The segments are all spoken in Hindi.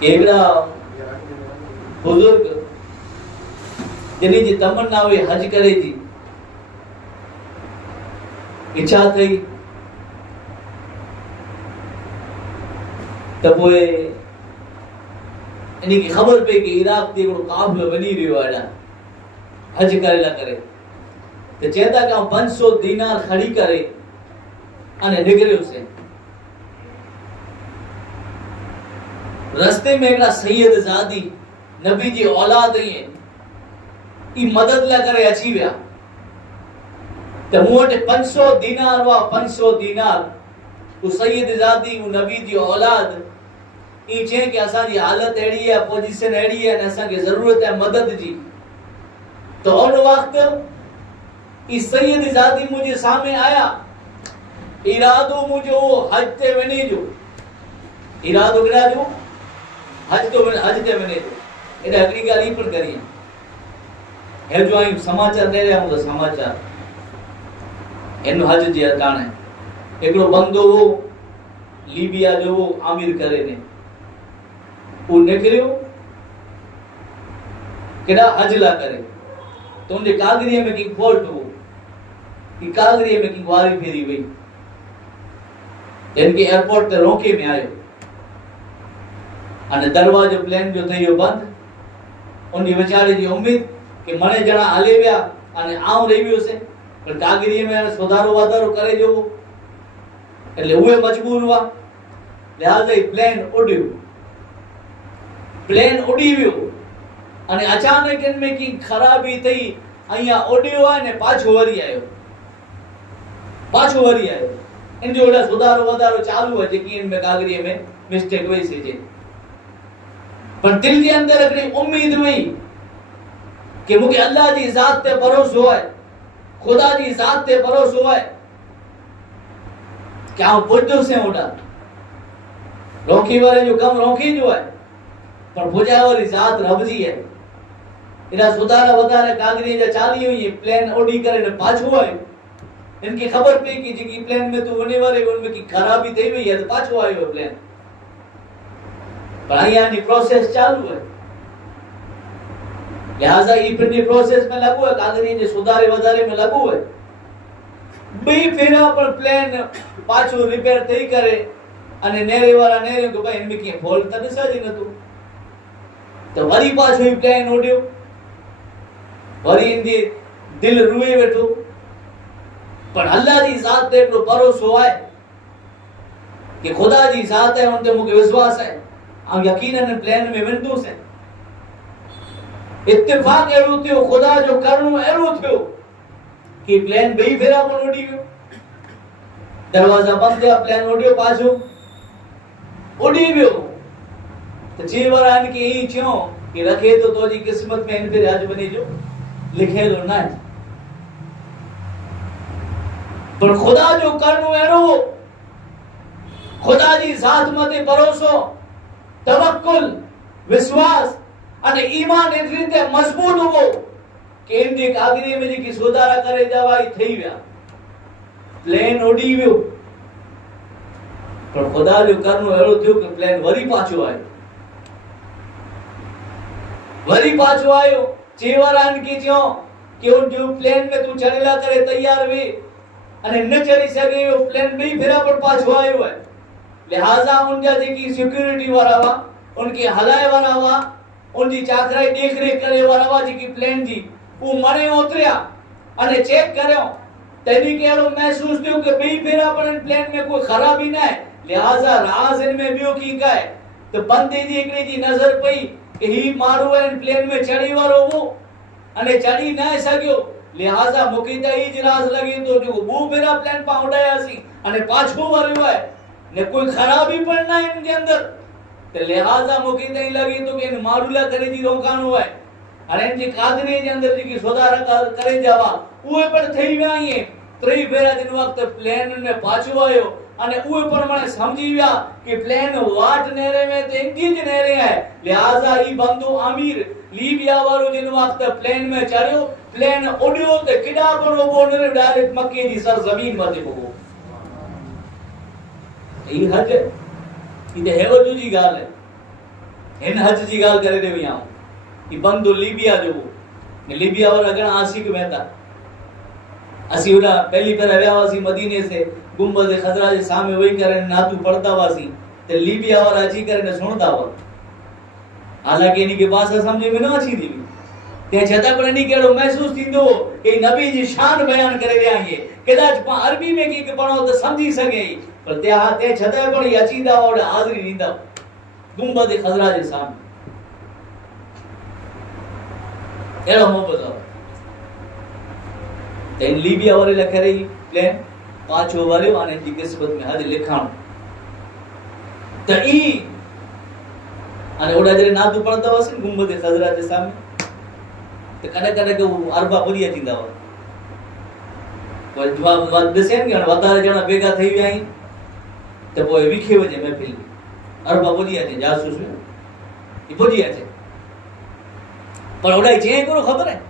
केड़ा बुजुर्ग जिनी जी तमन्ना हुई हज करे जी इच्छा थी तब वो इन्हीं की खबर पे कि इराक ते को काफिलो वनी रियो है हज करे ला करे तो चेता कि 500 दीनार खड़ी करे अने निकरियो से रस्ते में एकड़ा सैयद ज़ादी नबी जी औलाद ही ई मदद ला करे अची विया तो मूं 500 दीनार वा 500 दीनार वो सैयद ज़ादी वो नबी जी औलाद ई चे कि असा जी हालत एड़ी है पोजीशन एड़ी है न असा के जरूरत है मदद जी तो उन वक्त ई सैयद ज़ादी मुझे सामने आया इरादो मुझे वो हज ते वने जो इरादो केड़ा जो हज ते वने जो एडा अगली गाली पण करी है जो आई समाचार दे रहा हूं तो समाचार एनो हज जे काने एकड़ो बंदो वो लीबिया जो वो आमिर करे ने वो निकलियो केड़ा हज ला करे तो उनके कागरिया में की फॉल्ट हो कि कागरिया में की वारी फेरी हुई इनके एयरपोर्ट ते रोके में आयो अने दरवाजो प्लेन जो थयो बंद उनकी बेचारे जी उम्मीद कि मने जना हले विया अने आऊं रही वियो से पर कागरिया में सुधारो वाधारो करे जो એટલે ઉએ મજબૂર हुआ लिहाजा प्लेन उड़ियो प्लेन उड़ी वियो अने अचानक इनमें की खराबी थई अहिया उड़ियो है ने पाछो वरी आयो इन जो ओडा सुधारो वधारो चालू है जेकी इनमें कागरिया में मिस्टेक वई से जे पर दिल के अंदर एकड़ी उम्मीद हुई कि मुके अल्लाह जी जात ते भरोसो है खुदा जी जात ते भरोसो है क्या पुजो से उड़ा रोकी वाले जो कम रोकी जो है पर पुजा वाली जात रब जी है इना सुधारा वधारे कागरी जा चाली हुई प्लेन उड़ी करे ने पाछो आयो इनकी खबर पे कि जी प्लेन में तो होने वाले उनमें की खराबी थई हुई है तो पाछो आयो प्लेन पर यहाँ की प्रोसेस चालू है लिहाजा ये फिर प्रोसेस में लगो है कागरी जे सुधारे वधारे में लगो है बी फेरा पर प्लेन पाछो रिपेयर थई करे अने नेरे वाला नेरे को भाई इनमें की फॉल्ट त दिसा जी नतु तो वरी पाछो ही प्लेन उड्यो वरी इंदी दिल रुए वेठो पर अल्लाह जी जात ते तो भरोसो है कि खुदा जी जात है उन ते मुके विश्वास है हम यकीनन प्लेन में वेंदो से इत्तेफाक एड़ो थियो खुदा जो करणो एड़ो थियो कि प्लेन बई फेरा पण उड़ी गयो दरवाजा बंद किया प्लेन उड़ियो पाछो उड़ी गयो तो जीवरान की ई छो कि रखे तो तोजी किस्मत में इन फिर आज बनी जो लिखे लो ना पर खुदा जो करनो एरो खुदा जी जात मते भरोसो तवक्कुल विश्वास अने ईमान एतरी ते मजबूत हो कि इन जे कागरी में जी की सुधारा करे जावाई थई विया प्लेन उड़ी वियो पर खुदा जो करनो एरो थियो कि प्लेन वरी पाछो आयो चेवरान की जो कि उन जो प्लेन में तू चढ़ेला करे तैयार वे अने न चढ़ी सके वो प्लेन में ही फिरा पर पाछो आयो है लिहाजा उनजा जेकी सिक्योरिटी वाला वा उनके हलाए वाला वा उनजी चाकराई देख रेख करे वाला वा जेकी प्लेन जी वो मने उतरिया अने चेक करयो तनी केरो महसूस थियो कि बई फेरा पर प्लेन में कोई खराबी ना है लिहाजा राज इनमें बियो की का है तो बंदे जी एकड़ी जी नजर पई कि ही मारो इन प्लेन में चढ़ी वालो वो अने चढ़ी ना सकियो लिहाजा मुकी त ई राज लगी तो जो वो फेरा प्लेन पा उड़ायासी अने पाछो वरियो है ने कोई खराबी पण ना इनके अंदर तो लिहाजा मुकी त ई लगी तो कि इन मारूला करे जी रोकानो है अने जी कागरी जे अंदर जी सुधारा करे जावा उए पण थई वई त्रै फेरा दिन वक्त प्लेन में पाछो आयो अने उए पण मने समझी विया कि प्लेन वाट नेरे में ते इंजीज नेरे है लिहाजा ई बंदो अमीर लीबिया वालो जिन वक्त प्लेन में चढ़ियो प्लेन उड़ियो ते किडा पण वो ने डायरेक्ट मक्के जी सरजमीन मथे पगो ई हज इते हेवजू जी गाल है हिन हज जी गाल करे रही आऊं कि बंदो लीबिया जो लीबिया वाला घणा आशिक में था असी उड़ा पहली बार विया हुआसीं मदीने से गुंबद खजरा जे सामने वही करे नातू पढ़दा हुआसीं ते लीबिया वाला अची करे न सुनदा हुआ हालांकि इन्हीं के भाषा समझ में न अची थी ते छता पर नहीं केड़ो महसूस थींदो कि नबी जी शान बयान करे रहिया आहिए कदाच पा अरबी में की पढ़ो तो समझी सके पर ते छता पर अचीदा और हाजिरी नींदा गुंबद खजरा जे सामने एड़ो मोहब्बत हो ते लीबिया वाले लखरे प्लान पाछो वाले आने की किस्मत में हज लिखाण त ई अने ओडा जरे नातू पढ़दा हुआसीं गुंबद खजरा जे सामने तो कड़े के वो अरबा बढ़िया थींदा हुआ कोई जवाब बात दसेन के वतारे जना बेगा થઈ વ્યા અહીં તો કોઈ વિખે વજે महफिल अरबा बढ़िया છે जासूस ये बढ़िया છે पर ओडाई जे को खबर है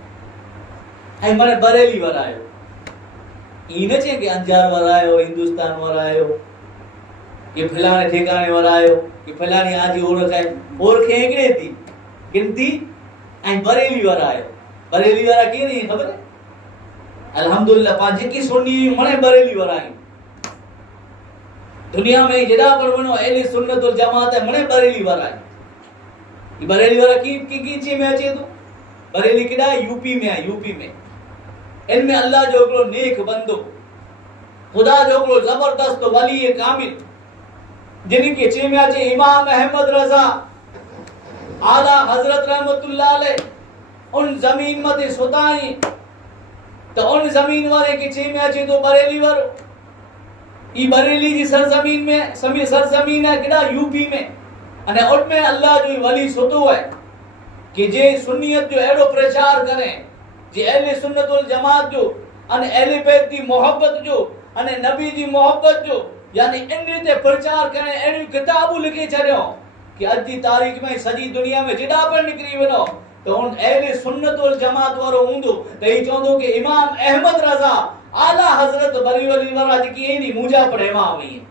आई माने बरेली वाला आयो ई न छे के अंजार वाला आयो हिंदुस्तान वाला आयो के फलाने ठिकाने वाला आयो कि फलानी आजी ओळखे एकड़े थी गिनती आई बरेली वाला आयो बरेली वाला के नहीं खबर है अल्हम्दुलिल्लाह पा जेकी सुन्नी मने बरेली वाला आई दुनिया में जड़ा पर वनो अहले सुन्नत वल जमात है मने बरेली वाला है ये बरेली वाला की ची में अचे तो बरेली केड़ा यूपी में है यूपी में इनमें अल्लाह जो एकड़ो नेक बंदो खुदा जो एकड़ो जबरदस्त वली कामिल जिनके ची में अचे इमाम अहमद रजा आला हजरत रहमतुल्लाह अलैह उन जमीन मते सुताई तो उन जमीन वाले के ची में अचे तो बरेली वालो ई बरेली जी सरजमीन में समी सरजमीन है केड़ा यूपी में अने उनमें अल्लाह जो वली सुतो है कि जे सुन्नियत जो एड़ो प्रचार करे जे अहले सुन्नत वल जमात जो अने अहले बैत की मोहब्बत जो अने नबी जी मोहब्बत जो यानी इन ते प्रचार करे एड़ी किताबू लिखी छड़ियो कि आज की तारीख में सजी दुनिया में जिडा पर निकली वनो तो उन अहले सुन्नत वल जमात वारो हुंदो त ई चोंदो कि इमाम अहमद रजा आला हजरत बरेली वाला जी की एनी मुजा पर इमाम हुई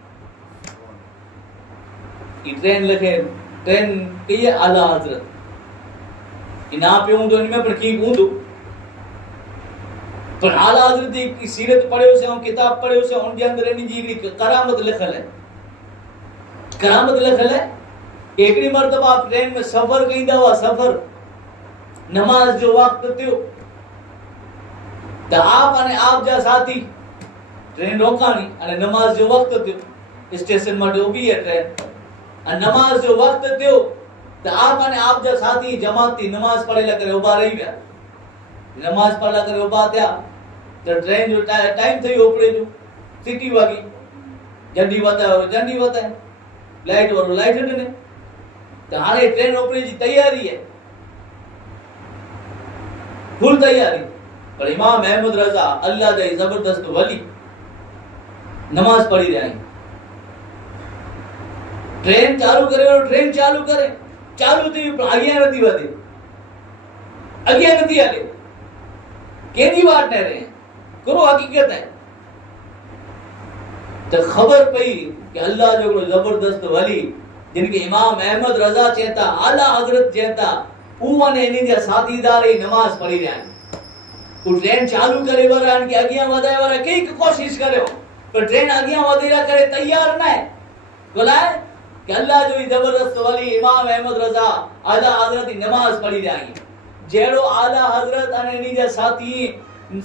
ई ट्रेन लिखे ट्रेन की आला हजरत इना पे हुंदो इनमें पर की हुंदो पर आला हजरत की सीरत पढ़ियो से किताब पढ़ियो से उन जे अंदर इन जी करामत लिखल है करामत लिखल है एकड़ी मर्तबा आप ट्रेन में सफर कईंदा हुआ सफर नमाज जो वक्त थियो तो आप अने आप जा साथी ट्रेन रोकानी अने नमाज जो वक्त थियो स्टेशन में उभी है ट्रेन अने नमाज जो वक्त थियो तो आप अने आप जा साथी जमाती नमाज पढ़ेला करे उभा रही गया नमाज पढ़ला करे उभा थया तो ट्रेन जो टाइम थई ओपड़े जो सिटी वागी जल्दी वता लाइट वालो लाइट ने तो हाने ट्रेन ओपड़े जी तैयारी है फुल तैयारी पर इमाम अहमद रजा अल्लाह दे जबरदस्त वली नमाज पढ़ी रहे ट्रेन चालू करे चालू थी आगे नथी वधे आगे नथी आले केनी बात न रहे करो हकीकत है तो खबर पई कि अल्लाह जो जबरदस्त वली जिनके इमाम अहमद रजा चेता आला हजरत चेता उने इन्हीं जा साथीदार ही नमाज पढ़ी रहे वो ट्रेन चालू करे वरा के आगे वधाए वरा कई कोशिश करो पर ट्रेन आगे वधेरा करे तैयार ना है बोलाए कि अल्लाह जो जबरदस्त वली इमाम अहमद रजा आला हजरत नमाज पढ़ी रही जेड़ो आला हजरत अने इन्हीं जा साथी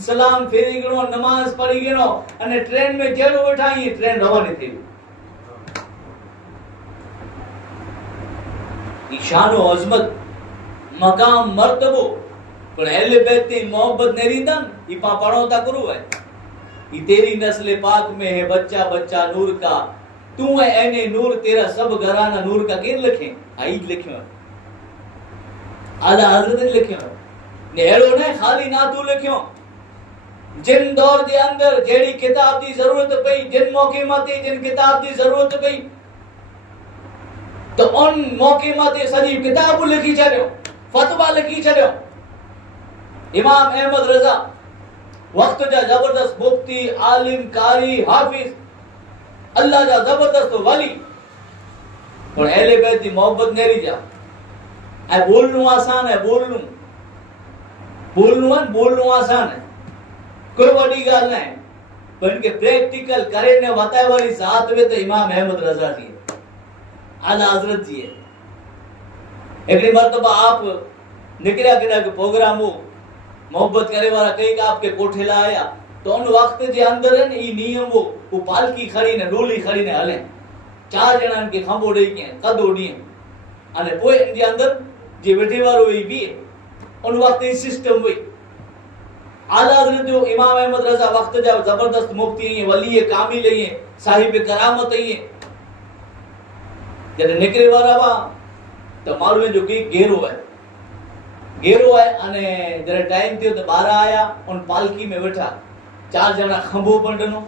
सलाम फेरी गणो नमाज पढ़ी गणो अने ट्रेन में जेड़ो बैठाई ट्रेन रवानी थी ईशान और अजमत मकाम मर्तबो पर अहले बैत की मोहब्बत ने रीदन ई पा पढ़ो ता करू है ई तेरी नस्ल पाक में है बच्चा बच्चा नूर का तू है ऐने नूर तेरा सब घराना नूर का केन लिखे आई लिखियो आला हजरत ने लिखियो ने एड़ो ने खाली ना तू लिखियो जिन दौर दे अंदर जेड़ी किताब दी जरूरत पई जिन मौके माते जिन किताब दी जरूरत पई तो उन मौके माते सजी किताब लिखी छड़ियो फतवा लिखी छड़ियो इमाम अहमद रजा वक्त जा जबरदस्त मुफ्ती आलिम कारी हाफिज अल्लाह जा जबरदस्त वली और अहले बैत दी मोहब्बत नेरी जा ऐं बोलणो आसान है, बोलणो आसान है, कोई वॾी ॻाल्हि न आहे, पर इनके प्रैक्टिकल करे ने बताए वाली साथ में तो इमाम अहमद रजा जी आला हजरत जी है। एक मरतबा आप निकलिया केड़ा के प्रोग्राम हो मोहब्बत करे वाला कई का आपके कोठे ला आया तो उन वक्त जे अंदर है ई नियम वो पालकी खड़ी ने डोली खड़ी ने हले 4 जना के खंबो दई के कदो डी अने पोए इन जे अंदर जे वेठे वारो ई भी उन वक्त ई सिस्टम हुई। आला हजरत जो इमाम अहमद रजा वक्त जा जबरदस्त मुफ्ती है, वली है, कामिल है, साहिब करामत है। जने निकरे वाला वा तो मालूम जो की घेरो है अने जरे टाइम थियो तो 12 आया उन पालकी में बैठा 4 जना खंबो पण डनो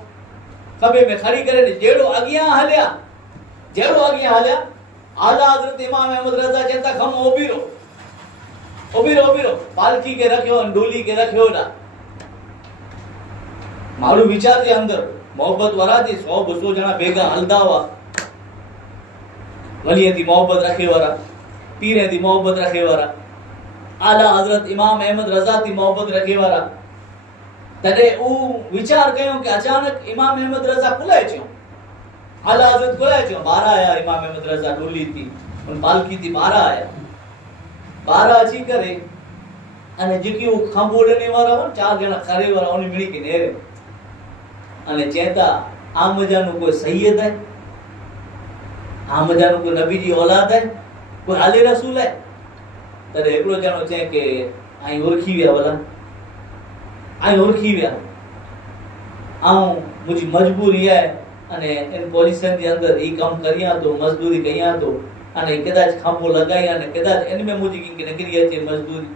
खबे में खड़ी करे जेड़ो अगिया हल्या आला हजरत इमाम अहमद रजा कहता खम ओबीरो पालकी के रखियो डोली के रखियो ना मारू विचार जे अंदर मोहब्बत वाला जी 100-200 जना भेगा हलदा हुआ वली दी मोहब्बत रखे वाला पीर दी मोहब्बत रखे वाला आला हजरत इमाम अहमद रजा दी मोहब्बत रखे वाला तडे ऊ विचार कयो कि अचानक इमाम अहमद रजा खुलाए छो आला हजरत खुलाए छो 12 आया इमाम अहमद रजा डोली थी उन पालकी थी 12 आया 12 अची करे अने जेकी ऊ खंबोडने वाला 4 जना खरे वाला उन मिली के नेरे अने चेता आमजानु कोई सैयद है, आमजानु कोई नबी जी औलाद है, कोई आले रसूल है। तरे एकड़ो जनो चे के आई ओरखी विया वाला आऊं मुझी मजबूरी है अने इन पॉलिसन जे अंदर ई काम करिया तो मजदूरी कइया तो अने कदाच खांबो लगाई अने कदाच इन में मुझी की निकरी अचे मजदूरी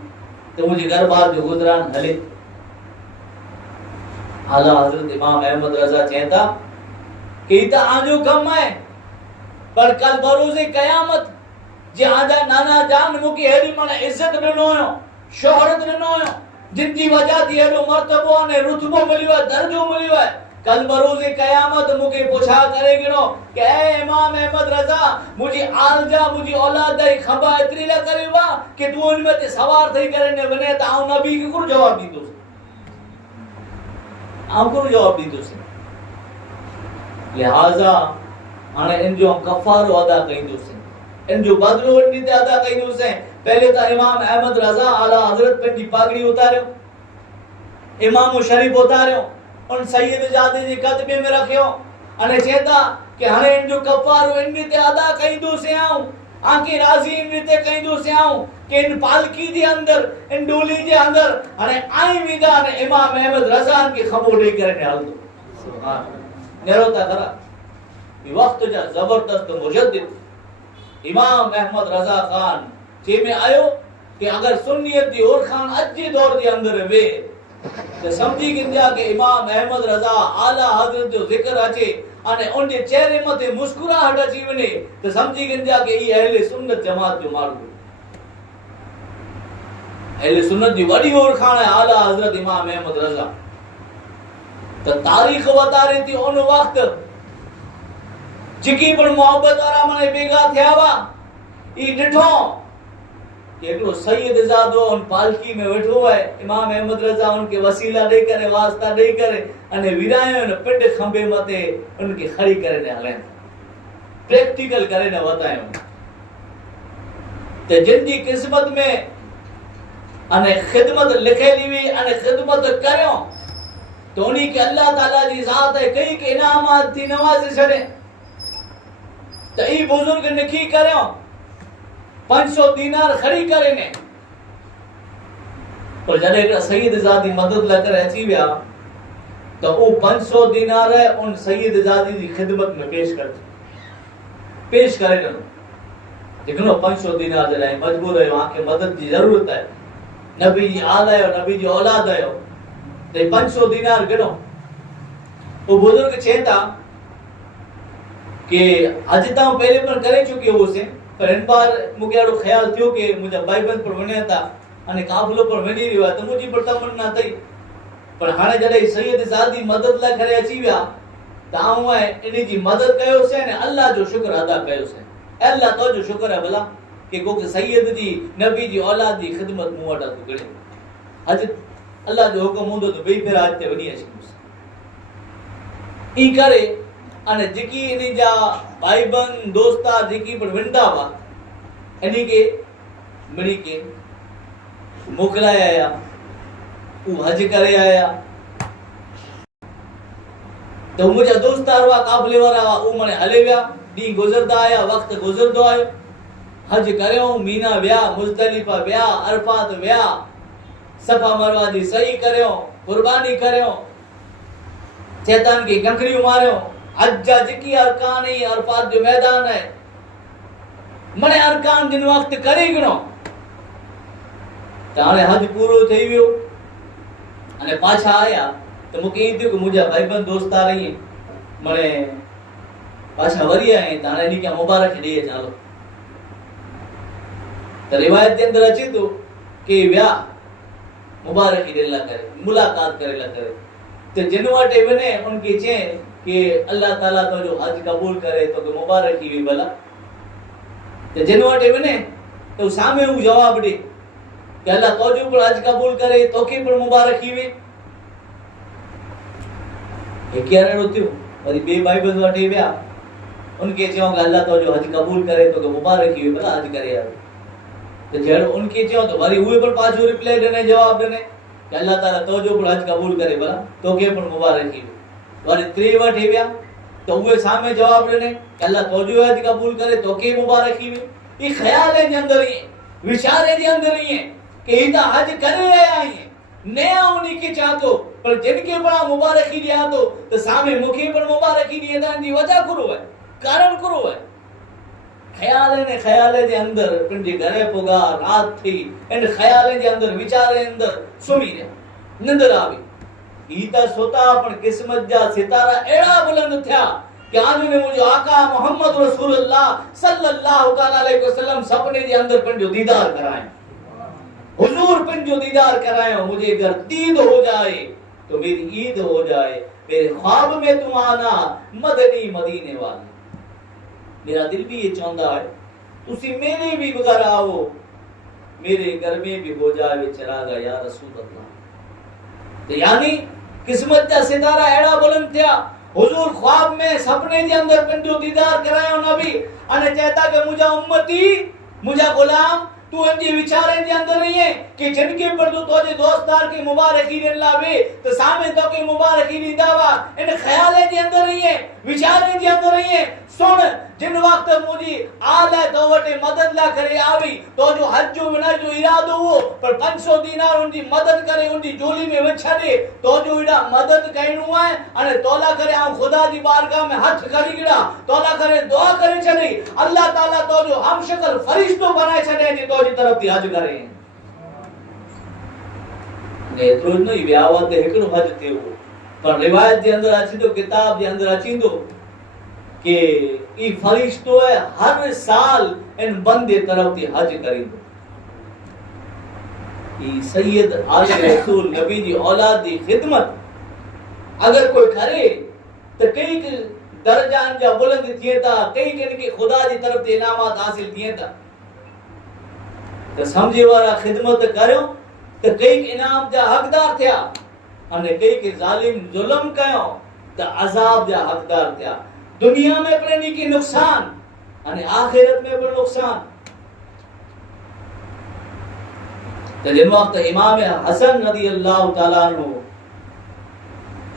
तो मुझे घर बार जो गुजरान हले। आला हजरत इमाम अहमद रजा चेता कि ता आजो कम है पर कल बरोज़े कयामत जे आजा नाना जान मुके हेडी मन इज्जत ॾिनो हो शोहरत ॾिनो हो जिनकी वजह थी हेडो मर्तबो ने रुतबो मिलियो है दर्जो मिलियो है कल बरोज़े कयामत मुके पुछा करे गिनो के ए इमाम अहमद रजा मुजी आलजा मुजी औलाद दई खबा इतरी ला करेवा कि तू उन में ते सवार थई करे ने वने ता आऊं नबी के कुर जवाब दीदो आउं जवाब दीदो से लिहाजा हाने इन जो कफारो अदा कइदो से इन जो बदलो इन ते अदा कइदो से। पहले तो इमाम अहमद रजा आला हजरत पे दी पागड़ी उतारियो इमाम शरीफ उतारियो उन सैयद जादे जे कदमे में रखियो अने चेता कि हाने इन जो कफारो इन ते अदा कइदो से आऊं आके राजी इन ते कइदो से आऊं कि इन पालकी जे अंदर इन डोली जे अंदर अने आई विदा ने इमाम अहमद रजा के खबोडे करे हल दो सुभान नेरोता करा ये वक्त जा जबरदस्त मुजद्दिद इमाम अहमद रजा खान जे में आयो कि अगर सुन्नियत दी और खान अजी दौर जे अंदर वे तो समझी गिंदिया के इमाम अहमद रजा आला हजरत जो जिक्र अचे अने उन जे चेहरे मथे मुस्कुराहट अची वने तो समझी गिंदिया के ई अहले सुन्नत जमात जो माण्हू अहले सुन्नत जी वडी और खान है आला हजरत इमाम अहमद रजा। तो तारीख बतारे थी उन वक्त जिकी पण मोहब्बत वाला मने बेगा थया वा ई डिठो कि एकड़ो सैयद जादो उन पालकी में बैठो है इमाम अहमद रजा उनके वसीला दे करे वास्ता दे करे अने विरायो ने पिंड खंबे मते उनके खड़ी करे ने हले प्रैक्टिकल करे ने बतायो ते जिंदी किस्मत में अने खिदमत लिखेली हुई अने खिदमत करियो तो उन्हीं के अल्लाह ताला जी जात है कई के इनामात थी नवाज़े छड़े तो ई बुजुर्ग निकी करियो 500 दीनार खड़ी करे ने पर जने एक सैयद जादी मदद ला करे अची विया तो वो 500 दीनार है उन सैयद जादी की खिदमत में पेश करे देखो 500 दीनार जे लाइ मजबूर है वहां के मदद की जरूरत है नबी जी आल है नबी जी औलाद है ते 500 दीनार गिनो वो बुजुर्ग चेता कि अज ता पहले पर करे चुके हो से पर इन बार मुके एड़ो ख्याल थियो कि मुजा भाई बंद पर वने था अने काफिलो पर वनी रिवा तो मुजी पर तमन ना थई पर हाने जडे सैयद जादी मदद ला करे अची विया ताऊ है इनी जी मदद कयो से ने अल्लाह जो शुक्र अदा कयो से अल्लाह तो जो शुक्र है भला कि को सैयद जी नबी जी औलाद जी खिदमत मूं वटा तो करे हज अल्लाह जो हुकुम हूंदो तो बई फेरा ते वनी अचूं ई करे अने जेकी इन जा भाई बहन दोस्ता जेकी पण विंदा वा इनी के मिली के मोकलाया आया उ हज करे आया तो मुझे दोस्तार वा काफले वारा उ मने हले विया डी गुजरदा आया वक्त गुजरदो आयो हज करयो मीना विया मुज़दलिफा विया अरफात विया सफा मरवा जी सही करयो कुर्बानी करयो शैतान की कंकरियूं मारियो हज जा जेकी अरकान है अरफात जो मैदान है मने अरकान जिन वक्त करे गणो ताणे हज पूरो थई वियो अने पाछा आया तो मुके ई थियो कि मुझा भाई बहन दोस्तार रही मने पाछा वरी आए ताणे इनी के मुबारक दे चालो तो रिवायत के अंदर अचे तो कि व्या मुबारक देला करे मुलाकात करेला करे तो जिन वाटे वने उनके चे कि अल्लाह ताला तो जो हज कबूल करे तो के मुबारक ही भला तो जिन वाटे वने तो सामे उ जवाब दे कि अल्लाह तो जो पर हज कबूल करे तो के पर मुबारक ही वे एक यार रोतियो वरी बे भाई बहन वाटे व्या उनके चयो कि अल्लाह तो जो हज कबूल करे तो के मुबारक ही भला हज करे यार तो जेड़ उनके चयो तो वरी उहे पर पाछो रिप्लाई देने जवाब देने कि अल्लाह ताला तो जो पर हज कबूल करे भला तो के पर मुबारक ही वरी त्री वटे व्या तो उहे सामे जवाब देने कि अल्लाह तो जो हज कबूल करे तो के मुबारक ही ई ख्याल है जे अंदर ही विचार है जे अंदर ही कि ई ता हज करे आया है नया उनी के चाहतो पर जिनके बड़ा मुबारक ही दिया तो सामे मुखे पर मुबारक ही दिया दी वजह करो है कारण करो है ख्याल जे अंदर पिंडी घरे पुगा रात थी इन ख्याल जे अंदर विचारे अंदर सुमी रे निंदर आवी ई ता सोता पण किस्मत जा सितारा एड़ा बुलंद थया कि आज ने मुझे आका मोहम्मद रसूलुल्लाह सल्लल्लाहु तआला अलैहि वसल्लम सपने जे अंदर पिंडो दीदार कराए हुजूर पिंडो दीदार कराए मुझे अगर दीद हो जाए तो मेरी ईद हो जाए मेरे ख्वाब में तुम आना मदनी मदीने वाले मेरा दिल भी ये चाहता है तुसी मेरे भी घर आओ मेरे घर में भी हो जाए चरागा या रसूल अल्लाह तो यानी किस्मत का सितारा एड़ा बुलंद थया हुजूर ख्वाब में सपने के अंदर पिंडो दीदार करायो नबी अने कहता कि मुझा उम्मती मुझा गुलाम तू अंजी विचारे जे अंदर नहीं है कि जिनके पर तू तोजे दोस्तार की मुबारकी देन लावे तो सामे तो की मुबारकी दी दावा इन ख्याले जे अंदर नहीं है विचारे जे अंदर नहीं है सुन जिन वक्त मुझी आल है तो वटे मदद ला करे आवी तो जो हज जो विना जो इरादो हो पर 500 दीनार उनकी मदद करे उनकी जोली में वछा दे तो जो इड़ा मदद कइनु है अने तोला करे आ खुदा जी बारगाह में हाथ खड़ी गिड़ा तोला करे दुआ करे चली अल्लाह ताला तो जो हम शक्ल फरिश्तो बनाए छने जी तो जी तरफ थी हज करे ने एतरो नहीं व्यावत एकड़ो हज थियो पर रिवायत जे अंदर अची तो किताब जे अंदर अची तो कि ई फरिश्तो है हर साल इन बंदे तरफ थी हज करिंदो ई सैयद आले रसूल नबी जी औलाद दी खिदमत अगर कोई करे तो कई दर्जान जा बुलंद थिए ता कई के खुदा जी तरफ ते इनामात हासिल थिए ता तो समझे वाला खिदमत करो तो कई इनाम जा हकदार थिया अने कई के जालिम जुल्म कयो तो अजाब जा हकदार थिया दुनिया में प्रेमी की नुकसान अने आखिरत में भी नुकसान तो जिन वक्त इमाम हसन रदी अल्लाह ताला अन्हु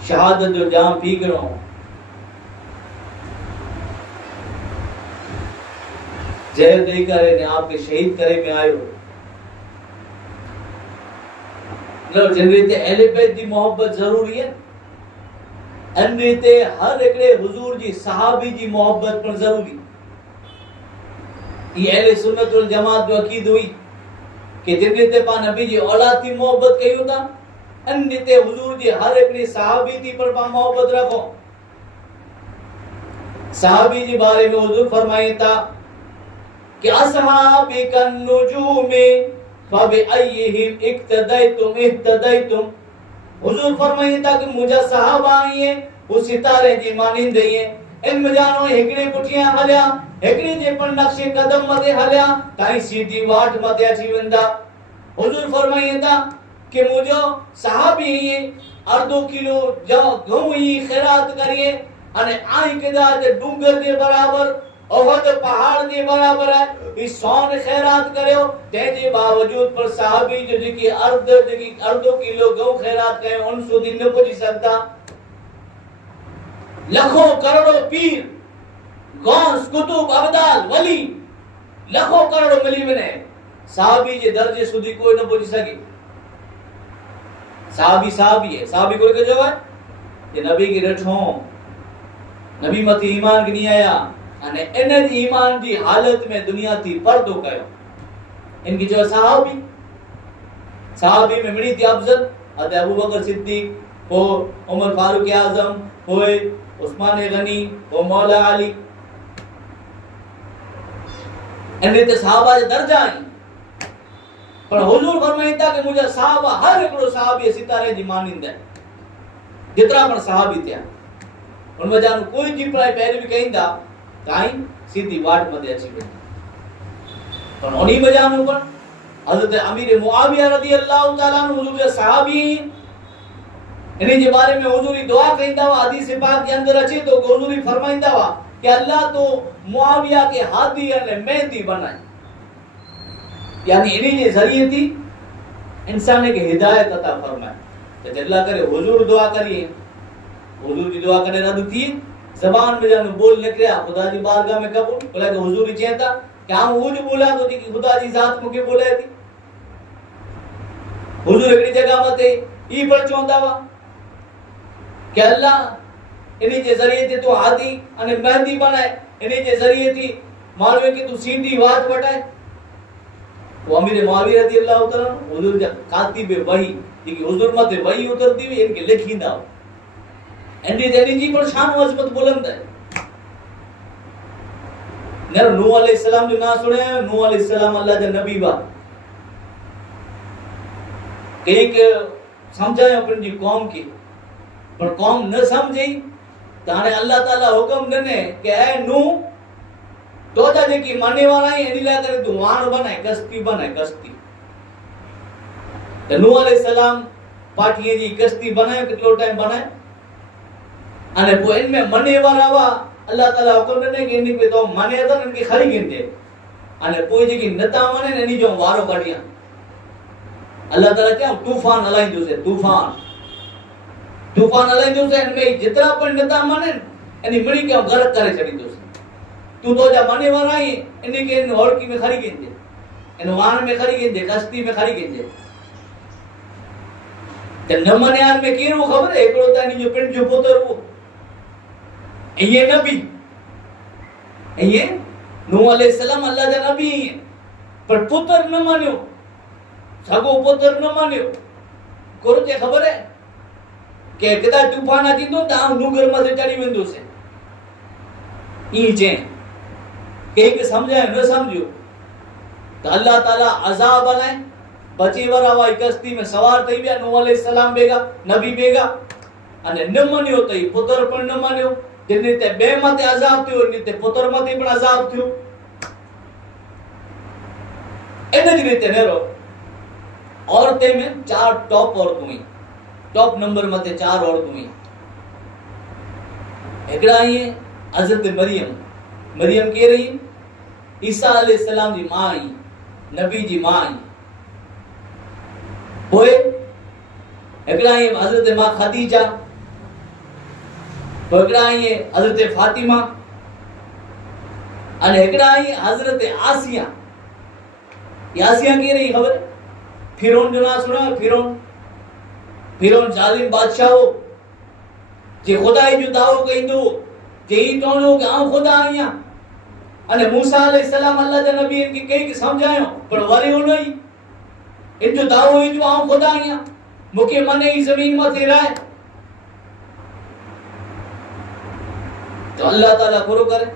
शहादत जो जाम पी गयो जय दे करे ने आपके शहीद करे में आयो लो जिन रीते अहले बैत दी मोहब्बत जरूरी है अन रीते हर एकड़े हुजूर जी सहाबी जी मोहब्बत पर जरूरी ये अहले सुन्नत वल जमात जो अकीद हुई कि जिन रीते पा नबी जी औलाद की मोहब्बत कई था अन रीते हुजूर जी हर एकड़ी सहाबी थी पर पा मोहब्बत रखो सहाबी जी बारे में हुजूर फरमाए था कि असहाबी कन नुजूमे फबिअय्यिहिम इक्तदैतुम इhtदैतुम हुजूर फरमाए था कि मुझे सहाबा हैं वो सितारे की मानिंद हैं इन मजानो हिकड़े पुठियां हलिया हिकड़ी जे पण नक्शे कदम मथे हलिया ताई सीधी वाट मथे अची वेंदा। हुजूर फरमाईंदा कि मुझो सहाबी ये अर्धो किलो जो घऊं ही खैरात करिए अने आई केदा जे डूंगर जे बराबर ओहद पहाड़ जे बराबर है इस सोन खैरात करियो ते जे बावजूद पर सहाबी जो जी अर्धो किलो घऊं खैरात कयो उन सुधी न पहुंची सकता। लाखों करोड़ों पीर गौस कुतुब अब्दाल वली लाखों करोड़ों मिली वने सहाबी जे दर्जे सुधी कोई न पहुंची सके। सहाबी है सहाबी कोई के जो है ये नबी की रठो नबी मत ईमान की नहीं आया अने इन ईमान की हालत में दुनिया थी पर्दो कयो इनकी जो सहाबी में मिली थी अफजल हद अबू बकर सिद्दीक हो उमर फारूक आजम होए उस्मान गनी हो मौला अली इनते ते सहाबा जे दर्जा आई पर हुजूर फरमाईंदा कि मुझे सहाबा हर एकड़ो सहाबी सितारे जी मानिंदा जितरा पण सहाबी थिया उन वजान कोई जी प्राय पैरवी कहिंदा काई सीधी वाट मथे अची वई पर उनी वजान पर हजरत अमीर मुआविया रदी अल्लाह ताला अन्हु हुजूर जे सहाबी इन्हीं जे बारे में हुजूरी दुआ कहिंदा वा हदीस पाक के अंदर अचे तो हुजूरी फरमाइंदा वा कि अल्लाह तो मुआविया के हादी अने मेहदी बनाए यानी इन्हीं जे जरिए थी इंसान के हिदायत अता फरमाए तो जल्ला करे हुजूर दुआ करिए हुजूर की दुआ करे रद थी ज़बान में जान बोल निकलिया खुदा जी बारगाह में कबूल बोला कि हुजूर ही चेता क्या वो जो बोला तो कि खुदा जी जात मुके बोले थी हुजूर एकड़ी जगह मते ई पर चोंदा वा कि अल्लाह इन्हीं के जरिए थी तो हादी अने मेहंदी बनाए इन्हीं के जरिए थी मालवे की तू सीधी बात बटाए वो अमीर मुआविया रज़ी अल्लाह तआला हुजूर जा कातिब वही कि हुजूर मते वही उतरती हुई इनके लिखींदा एंडी देनी जी पर शान अजमत बुलंद है नर नूह अलैहिस्सलाम जो ना सुने नूह अलैहिस्सलाम अल्लाह दे नबी बा एक समझायो अपन जी कौम की पर कौम न समझी ताने अल्लाह ताला हुक्म दने कि ए नूह तो जा जे की माने वाला है एनी ला करे तू वाण बनाए कश्ती तो नूह अलैहिस्सलाम पाटिए जी कश्ती बनाए कितलो टाइम बनाए अने पो इनमें मने वाला वा अल्लाह ताला हुक्म दने कि इनी पे तो मने तो इनकी खरी गिनते अने पो जी की नता मने इनी जो वारो काढिया अल्लाह ताला क्या तूफान हलाइंदो से तूफान हलाइंदो से इनमें जितना पण नता मने इनी मणी के गरक करे छडींदो से तू तो जा मने वाला है इनी के इन होड़की में खरी गिनते इन वाण में खरी गिनते कश्ती में खरी गिनते ते न मने यार में केरो खबर है एकड़ो तानी जो पिंड जो पोतर वो ये नबी ये नूह अलैहिस्सलाम अल्लाह दा नबी है पर पुत्र न मानियो सगो पुत्र न मानियो कोर के खबर है के कदा तूफान अची तो ता डूंगर में चढ़ी वेंदो से ई जे के समझे न समझो तो अल्लाह ताला अजाब बनाए बची वाला वाई कश्ती में सवार थई गया नूह अलैहिस्सलाम बेगा नबी बेगा अने न मानियो तई पुत्र पण न मानियो जिन्हें ते बे मते अजाब थियो निते पुत्र मते पण अजाब थियो एने जी रीते नेरो औरतें में 4 टॉप औरतों हुई टॉप नंबर मते 4 औरतों हुई एकड़ा ये हजरत मरियम के रही ईसा अलैहिस्सलाम जी मां आई नबी जी मां आई होए एकड़ा ये हजरत मां खदीजा एकड़ा ये हजरत फातिमा अने एकड़ा ये हजरत आसिया के रही खबर फिरौन जो ना सुना फिरौन जालिम बादशाह हो जे खुदाई जो दावो कहिंदो जे ही तोनो के आ खुदा आया अने मूसा अलैहिस्सलाम अल्लाह दे नबी इनके कई समझायो पर वरे हो नहीं इन जो दावो ही जो आ खुदा आया मुके मने ही जमीन मथे रहे तो अल्लाह ताला करो करे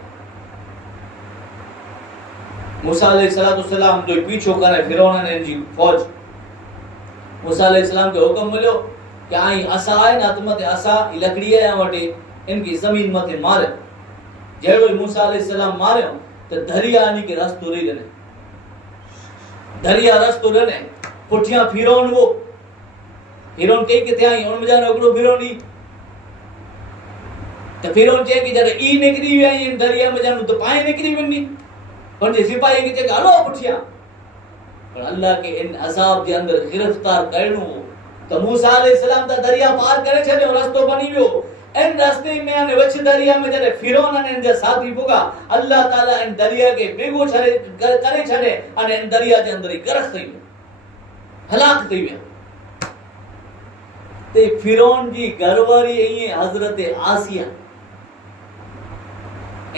मूसा अलैहिस्सलाम जो पीछो करे फिरौन ने जी फौज मूसा अलैहिस्सलाम के हुक्म मिलो कि आई असा है ना तुमते असा लकड़ी है वटे इनकी जमीन मथे मारे जेड़ो मूसा अलैहिस्सलाम मारियो तो दरिया नी के रस्तो रही रने, दरिया रस्तो रने पुठिया फिरौन वो फिरौन कई किथे आई उन मजा नकरो फिरौन ही तो फिरौन चे कि जरे ई निकरी वे इन दरिया में जानू तो पाए निकरी वनी पर जे सिपाही के चे हलो पुठिया पर अल्लाह के इन अजाब के अंदर गिरफ्तार करनो तो मूसा अलैहिस्सलाम ता दरिया पार करे छे रस्तो बनी वियो इन रास्ते में आने वच दरिया में जरे फिरौन ने जे साथी पुगा अल्लाह ताला इन दरिया के बेगो छरे करे छरे अने इन दरिया के अंदर ही गरक थई हलाक थई विया ते फिरौन जी घरवारी ये हजरत आसिया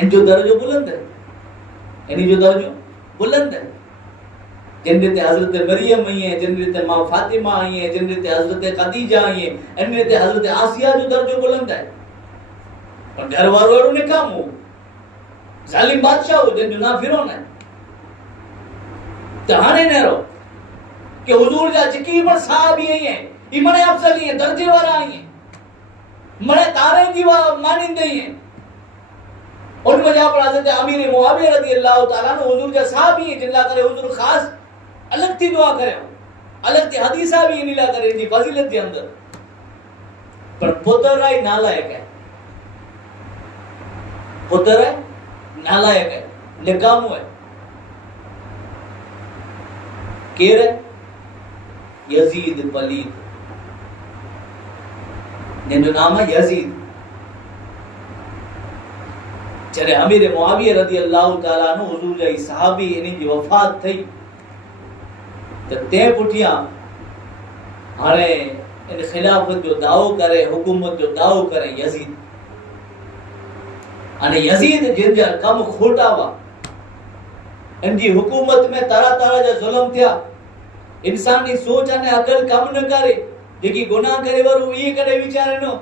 इन जो दर्जो बुलंद है, यानी जो दर्जो बुलंद है जिन रीते हजरत मरियम आई है, जिन रीते मां फातिमा आई है, जिन रीते हजरत खदीजा आई है, इन रीते हजरत आसिया जो दर्जो बुलंद है और घर वालों ने काम हो जालिम बादशाह हो जिन जो ना फिरौन है तहाने ने रो कि हुजूर जा जिकी पर साहब ही है ई मने अफजल ही है दर्जे वाला आई है मने तारे की मानिंदे ही है उन वजह पर हजरत अमीर मुआविया रजी अल्लाह ताला ने हुजूर जा साहब ही जिल्ला करे हुजूर खास अलग थी दुआ करे अलग थी हदीसा भी नीला करे जी फजीलत के अंदर पर पुत्र है नालायक है, पुत्र है नालायक है निकामो है केर है यजीद पलीद जिनजो नाम है यजीद जरे अमीर मुआविया रजी अल्लाह ताला नो हुजूर जा सहाबी इनी जी वफात थई तो ते पुठिया हाने इन खिलाफत जो दावो करे हुकूमत जो दावो करे यजीद अने यजीद जिन जा कम खोटा वा इन जी हुकूमत में तरह तरह जा जुल्म थिया इंसानी सोच अने अकल कम न करे जेकी गुनाह करे वरु ये करे विचारे नो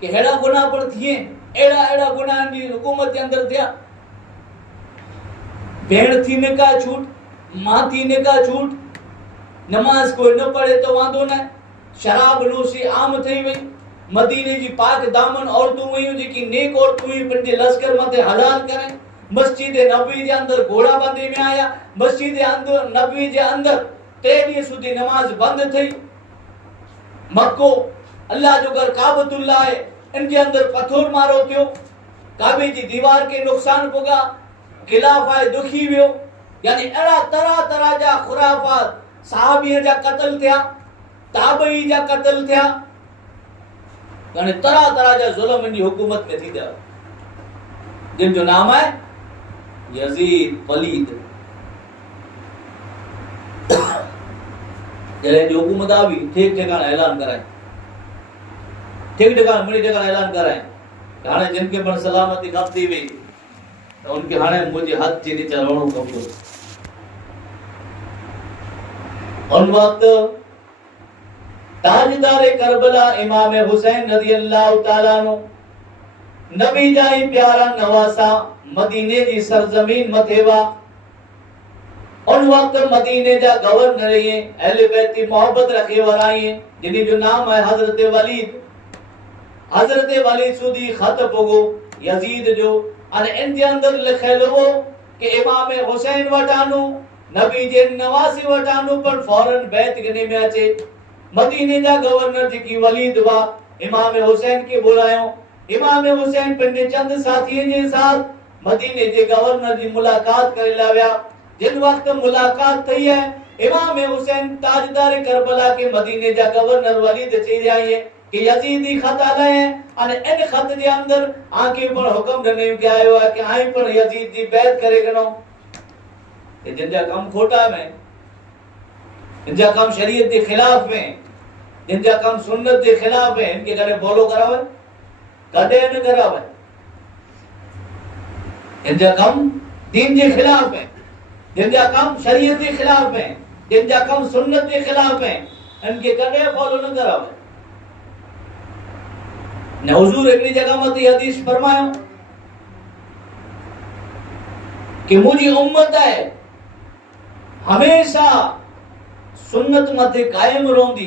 कि हेड़ा गुनाह पर थिए एड़ा एड़ा गुनाह जी हुकूमत के अंदर थिया भेड़ थी ने का छूट मां थी ने का छूट नमाज कोई न पढ़े तो वांदो न शराब नोशी आम थई वई मदीने जी पाक दामन औरतूं वयूं जेकी नेक औरतूं पंजे लश्कर मथे हलाल करे मस्जिद नबवी जे अंदर घोड़ा बंदी में आया मस्जिद अंदर नबवी जे अंदर 3 डी सुधी नमाज बंद थई मक्को अल्लाह जो घर काबतुल्लाह है इनके अंदर पत्थर मारो थियो काबे जी दीवार के नुकसान पुगा खिलाफ है दुखी वियो यानी एड़ा तरह तरह जा खुराफात साहबी जा कत्ल थिया ताबई जा कत्ल थिया यानी तरह तरह जा जुल्म इन हुकूमत में थी था जिन जो नाम है यजीद पलीद जरे जो हुकूमत आवी ठीक ठिकाना ऐलान कराए ठीक ठिकाना मिली ठिकाना ऐलान कराए हाने जिनके पर सलामती खपती हुई तो उनके हाने मुझे हाथ जी नीचे रोणो कबो उन वक्त ताजदार करबला इमाम हुसैन रजी अल्लाह ताला नो नबी जाई प्यारा नवासा मदीने जी सरजमीन मथेवा उन वक्त मदीने जा गवर्नर ये अहले बैत की मोहब्बत रखे वराई जिन्हीं जो नाम है हजरत वलीद सुदी खत पोगो यजीद जो अने इन जे अंदर लिखेलो हो कि इमाम हुसैन वटानो नबी जे नवासी वटानो पर फौरन बैत गने में अचे मदीने जा गवर्नर जी वलीद वा इमाम हुसैन के बुलायो इमाम हुसैन पंजे चंद साथियों के साथ मदीने जे गवर्नर जी मुलाकात करे लाव्या जिन वक्त मुलाकात थई है इमाम हुसैन ताजदार करबला के मदीने जा गवर्नर वलीद चई जाए कि यजीदी खत आए हैं अने इन खत जे अंदर आके पर हुक्म दने के आयो है कि आई पर यजीद जी बैत करे गनो ये जिनजा काम खोटा में जिनजा काम शरीयत के खिलाफ में जिनजा काम सुन्नत के खिलाफ है इनके घरे बोलो करावे कदे न करावे जिनजा काम दीन के खिलाफ है जिनजा काम शरीयत के खिलाफ है जिनजा काम सुन्नत के खिलाफ है इनके कदे फॉलो न करावे ने हुजूर एक जगह मत हदीस फरमायो कि मुझी उम्मत है हमेशा सुन्नत मथे कायम रोंदी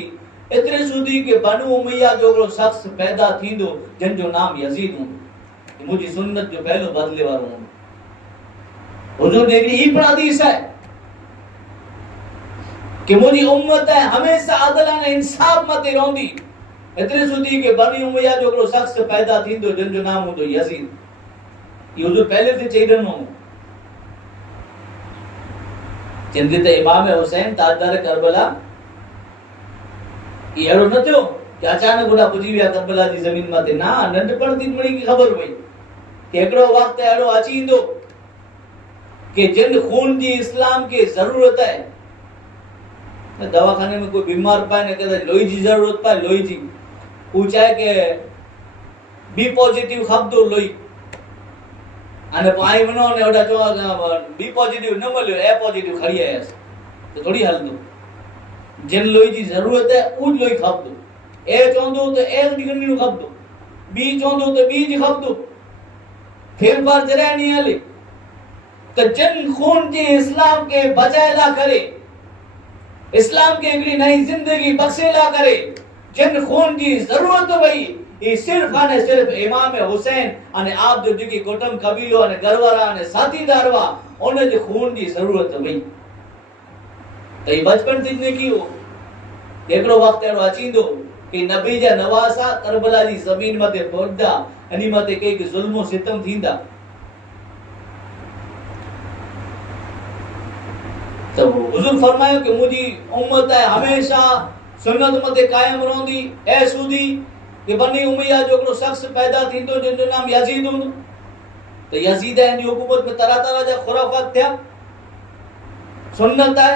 इतने सुधी के बनु उमैया जो शख्स पैदा थींदो जिन जो नाम यजीद हो मुझी सुन्नत जो पहलो बदले वारो हूं। हुजूर ने हिकिड़ी ई पण हदीस है कि मुझी उम्मत है हमेशा अदल ऐं इंसाफ मथे रहंदी। एतिरे सुधी के बनी उमैया जो हिकिड़ो शख्स पैदा थींदो जंहिंजो नाम हूंदो यज़ीद। इहो हुजूर पहले ते चई ॾिनो जिनके ते इमाम हुसैन ताजदार करबला ये अहिड़ो न थियो कि अचानक होॾा पुॼी विया करबला जी ज़मीन मथे। ना, नंढपण थी मिड़ी की ख़बर हुई कि हिकिड़ो वक़्तु अहिड़ो अची ईंदो कि जिन खून जी इस्लाम खे ज़रूरत है। दवाखाने में कोई बीमार पाए न कदाच लोही जी ज़रूरत पाए, लोही जी हू चाहे कि बी पॉजिटिव खपंदो लोही अने पाई वञो ने ओॾा चओ बी पॉजिटिव न मिलियो ए पॉजिटिव खणी आयसि त थोड़ी हलंदो। जिन लोही जी ज़रूरत है उहो लोही खपंदो। ए चवंदो त ए निकिरणो खपंदो, बी चवंदो त बी जी खपंदो। फेर बार जॾहिं नहीं हले त जिन खून जी इस्लाम के बचाएला करे, इस्लाम के हिकिड़ी नई ज़िंदगी बख़्शेला करे, जिन खून जी ज़रूरत हुई ये सिर्फ अने सिर्फ इमाम हुसैन अने आप जो जेकी कुटुंब कबीलो अने घरवारा अने साथीदार हुआ उन जे खून जी ज़रूरत हुई। त ही बचपन थी जिंदगी हो। हिकिड़ो वक़्तु अहिड़ो अची ईंदो कि नबी जा नवासा करबला जी ज़मीन मथे पहुचंदा, इन मथे के ज़ुल्म सितम थींदा। तो हुजूर फरमायो कि मुझी उम्मत है हमेशा सुन्नत मथे कायम रहंदी। ऐ सूदी कि बनी उमैया जो हिकिड़ो शख्स पैदा थींदो जंहिंजो नाम यज़ीद हूंदो। त यज़ीद जी हुकूमत में तरह तरह जा खुराफात थिया। सुन्नत है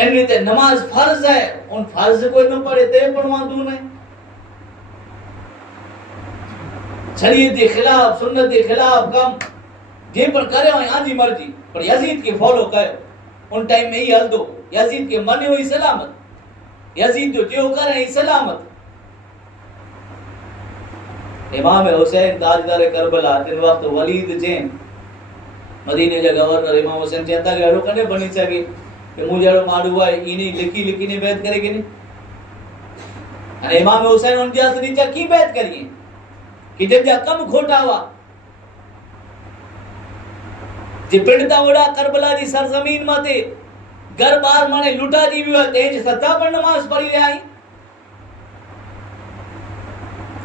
इन ते नमाज फर्ज है, उन फर्ज कोई न पढ़े ते पण वांदो न। शरीयत के खिलाफ सुन्नत के खिलाफ कम जे पण करे आंजी मर्जी, पर यज़ीद के फॉलो कयो। उन टाइम में ही हलदो यज़ीद के मन हुई सलामत, यज़ीद जो जो करे सलामत। इमाम हुसैन ताजदार करबला जिन वक्त वलीद चेन मदीने जा गवर्नर इमाम हुसैन चवंदा कि अहिड़ो कॾहिं बनी सघे कि मुंहिंजो अहिड़ो माण्हू आहे ईअं लिखी लिखी ने बैत करे कि नहीं। अने इमाम हुसैन उनजे हथ नीचा की बैत करिए कि जंहिंजा कम खोटा हुआ, जे पिंड वड़ा करबला जी सरजमीन मथे घर बार माने लुटा जी वियो तेज सत्ता पर नमाज पढ़ी रहा है।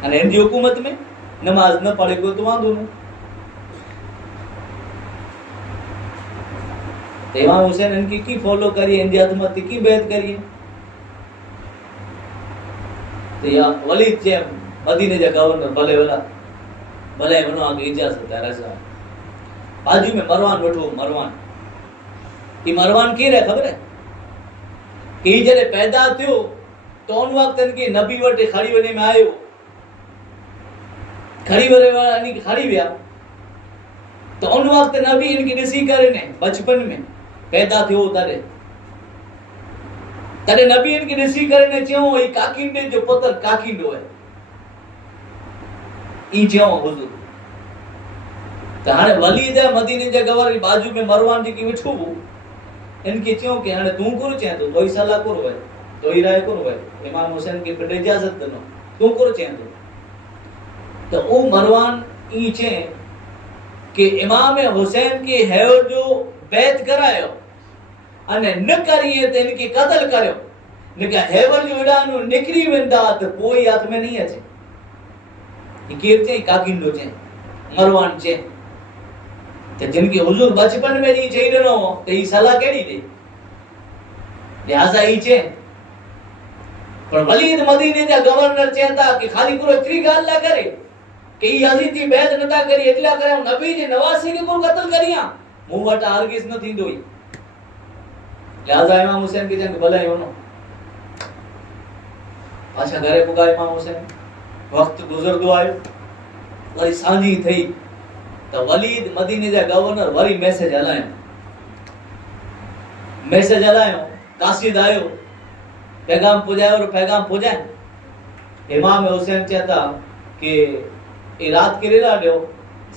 अने इन जी हुकूमत में नमाज न पढ़े कोई तो वांदो न। इमाम हुसैन इनकी की फॉलो करिए, इन हथ मथे की बैत करिए। तो या वलीद जे मदीने जा गवर्नर भले वाला भले वनो आगे इजाजत है रजा। बाजू में मरवान बैठो। मरवान ई मरवान केर है खबर है कि जड़े पैदा थियो तो उन वक्त इनके नबी वटे खड़ी वने में आयो, खड़ी वरे वाला इनकी खड़ी विया तो उन वक्त नबी इनकी ॾिसी करे ने बचपन में पैदा थियो तॾहिं नबी इनकी ॾिसी करे ने चयो ई काकींडे जो पुत्र काकींडो है ई चयो हुजूर। त हाणे वलीद मदीने जे गवर्नर बाजू में मरवान जेकी वेठो हो इनके चयो कि हाणे तू कुर चए तो कोई सलाह कुर है तो ही राय कुर है। इमाम हुसैन के पिंड इजाजत दनो तू कुर चए तो ओ मरवान ई चे कि इमाम हुसैन के हैर जो बैत करायो अने न करिए त इनके कत्ल करियो न के हैवर जो एडानो निकरी वेंदा त कोई हाथ में नहीं अचे। ई केर चे काकिंडो चे मरवान चे त जिनके हुजूर बचपन में जी चई ॾिनो त ई सलाह केड़ी दे लिहाजा ई चे। पर वलीद मदीने जा गवर्नर चेता कि खाली पूरो एतरी गाल ना करे कि यज़ीद जी बैत नथा करी एटला करे नबी जे नवासी के को कत्ल करिया मुंह वट हरगिज़ न थींदो ही। लिहाजा इमाम हुसैन के जंग भले वनो पाछा घरे पुगा इमाम हुसैन वक्त गुजरदो आयो वरी सांझी थई तो वलीद मदीने जा गवर्नर वरी मैसेज हलायो कासिद आयो पैगाम पुजायो और पैगाम पुजाए। इमाम हुसैन चेता कि ए रात के रेला ॾियो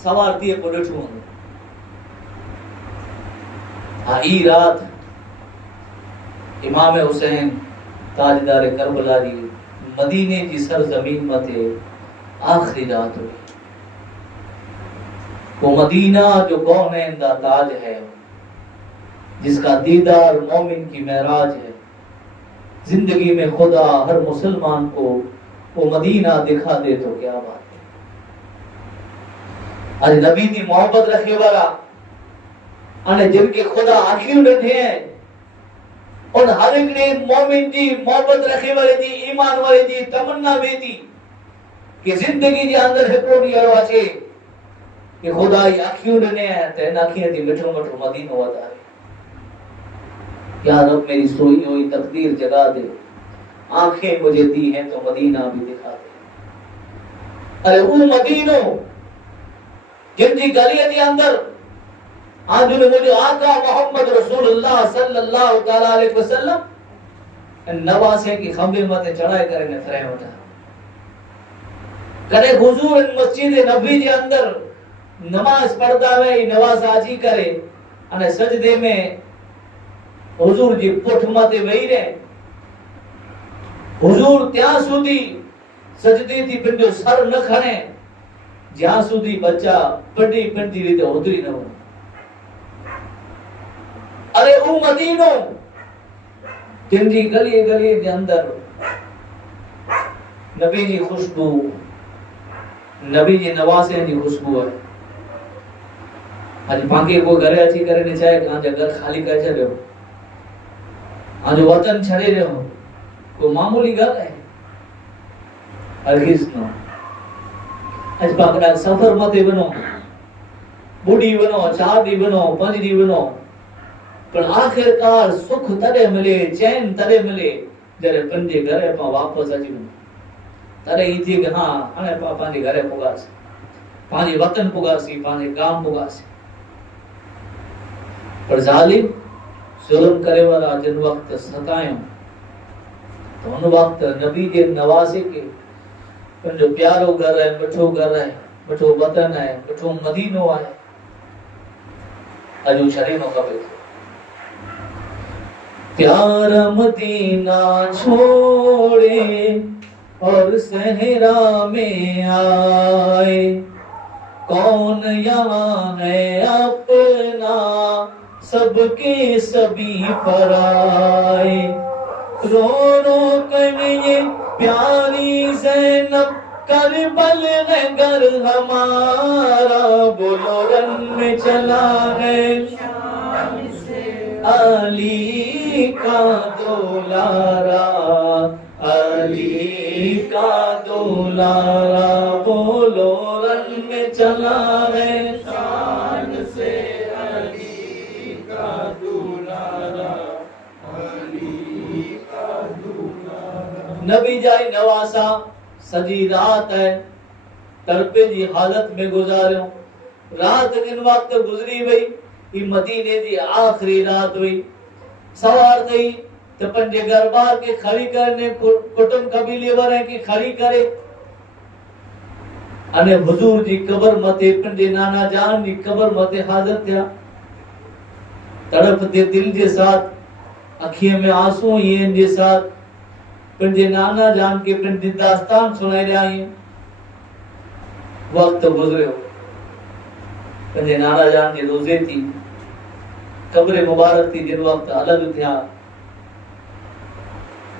सवार थी को ॾिठो हूंदो। हा ई रात इमाम हुसैन ताजदार करबला जी मदीने जी सरजमीन मथे आखिरी रात हुई। वो मदीना जो कौनैन दा ताज है, जिसका दीदार मोमिन की महराज है। जिंदगी में खुदा हर मुसलमान को वो मदीना दिखा दे तो क्या बात है। आज नबी की मोहब्बत रखे वाला अने जिनके खुदा आखिर रखे हैं, और हर एक ने मोमिन जी मोहब्बत रखे वाले जी, ईमान वाले जी तमन्ना बेती कि जिंदगी के अंदर हिकड़ो डी अड़ो अचे कि खुदा ई आखियूं ॾिने त इन अखियुनि ते मिठो मिठो मदीनो वधारे। या रब मेरी सोई हुई तकदीर जगा दे, आंखें मुझे दी हैं तो मदीना भी दिखा दे। अरे वो मदीनो जिनकी गली के अंदर आज ने मुझे आका मोहम्मद रसूलुल्लाह सल्लल्लाहु तआला अलैहि वसल्लम नवासे की खंबे मते चढ़ाई करे ने फरे वठा। कदे हुजूर मस्जिद नबी के अंदर नमाज पढ़ता वे, नवाज आजी करे अने सजदे में हुजूर जी पुठ मते वही रहे। हुजूर त्या सुधी सजदे थी पंहिंजो सर न खणे ज्यां सुधी बच्चा पंहिंजी पंहिंजी रीते उतरी न वञे। अरे वो मदीनो जिनकी गली गली के अंदर नबी जी खुशबू, नबी जी नवासे जी खुशबू है। आज पाके को घरे अची करे ने चाहे कहां घर खाली कर छड़ियो, आज वतन छड़े रहो को मामूली घर है हरगिज न। आज पाकड़ा सफर मते बनो, बुढ़ी बनो, 4 दी बनो, 5 दी बनो, पर आखिरकार सुख तड़े मिले, चैन तड़े मिले जरे पंजे घरे पा वापस अची वञो। तड़े ई थी कि हां हाणे पा पांजे घरे पुगास, पांजे वतन पुगासी, पांजे गांव पुगासी। पर जालिम जुल्म करे वाला जिन वक्त सतायो तो उन वक्त नबी के नवासे के पंजो प्यारो घर है, मिठो घर है, मिठो वतन है, मिठो मदीनो है, अजो शरीनो कबे प्यारा मदीना छोड़े और सहरा में आए, कौन यहाँ है अपना सबके सभी पराए। रो रो कर ये प्यारी ज़ैनब करबल नगर हमारा, बोलो रन में चला है अली का दुलारा, अली का दुलारा, बोलो रन में चला है शान से अली का दुलारा, अली का दुलारा। नबी जाई नवासा सजी रात है तड़पे जी हालत में गुजारियो। रात किन वक्त गुजरी वई, ई मदीने जी आखिरी रात हुई। सवार थई तो पंजे घर बार के खड़ी करने कुटुंब कबीले वाले की खड़ी करे अने हुजूर जी कबर मते पंजे नाना जान जी कबर मते हाजिर थिया। तड़प दे दिल के साथ, अखियों में आंसू ये जे साथ पंजे नाना जान के पंजे दास्तान सुनाई रहा है। वक्त गुजरे पंजे नाना जान के रोजे थी, कब्र मुबारक थी, जिन वक्त अलग थिया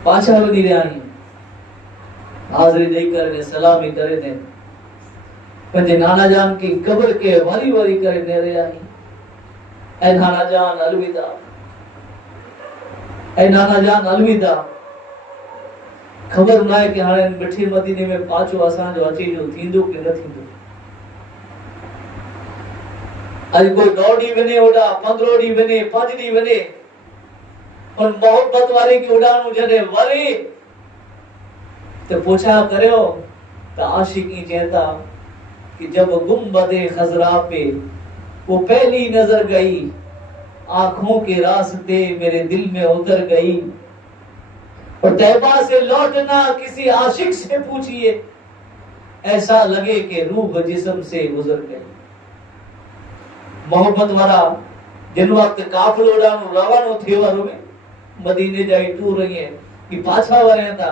पाछा वनी रहा है, हाजिरी नहीं करे सलामी करे ने पंजे नाना जान की कब्र के वारी वारी करे ने रहा है। ऐ नाना जान अलविदा, ऐ नाना जान अलविदा। खबर ना है कि हाणे मिठी मदीने में पाछो असां जो अची जो थींदो कि न थींदो। आज कोई दौड़ी वने ओडा 15 डी वने 5 डी वने और मोहब्बत वाले की उड़ान जने वरे तो पूछा करो तो आशिकी कहता कि जब गुंबदे खजरा पे वो पहली नजर गई, आंखों के रास्ते मेरे दिल में उतर गई। और तैबा से लौटना किसी आशिक से पूछिए, ऐसा लगे कि रूह जिस्म से गुजर गई। मोहब्बत वाला जिन वक्त काफिलो डानो रवानो थियो वारो में मदीने जाई टूर रही है कि पाछा वरे था,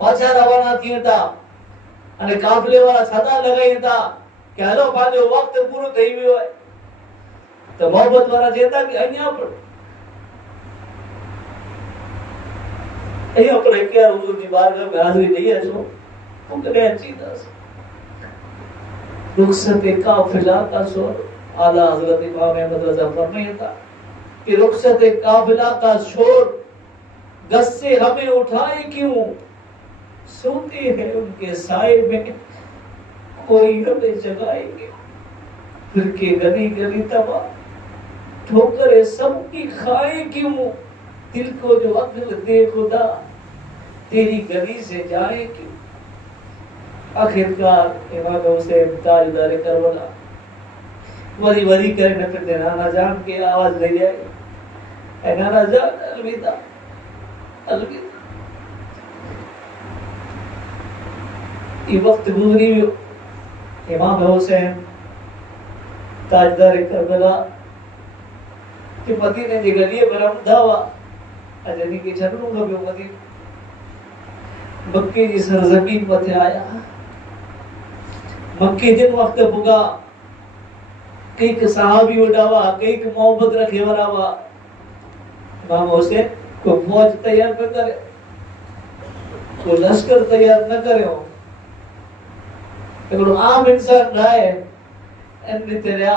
पाछा रवाना थिए था अने काफिले वाला छदा लगाई था कि हलो पंहिंजो वक़्त पूरो थी वियो आहे त मोहबत वारा चवंदा कि अञा पर हिकु हुज़ूर जी बारगाह में हाज़िरी ॾेई अचो पोइ कॾहिं अचींदासीं। रुख़सत काफ़िला का शोर, आला हज़रत इमाम अहमद रज़ा फरमाया था कि रुख़सत काफ़िला का शोर गस से हमें उठाए क्यों, सोते हैं उनके साए में कोई हमें जगाएंगे। फिर के गली गली तबा ठोकरे सबकी खाए क्यों, दिल को जो अक्ल दे खुदा तेरी गली से जाए क्यों। आखिरकार इमाम हुसैन ताजदार करबला वरी वरी करे न फिर नाना जान की आवाज ले जाए, ए नाना जान अलविदा अलविदा। ये वक्त गुजरी वियो, इमाम हुसैन ताजदार करबला कि मदीने जी गलीअ में रमंदा हुआ, अजनी के छॾणो खपियो मदीनो। मक्के जी सरज़मीन मथे आया, मक्के जिन वक्त पुगा कईक सहाबी उडावा, कईक मोहब्बत रखे वारा हुआ। इमाम हुसैन को फौज तैयार न करे, को लश्कर तैयार न करियो, हिकिड़ो आम इंसान रहे ऐं तेरिया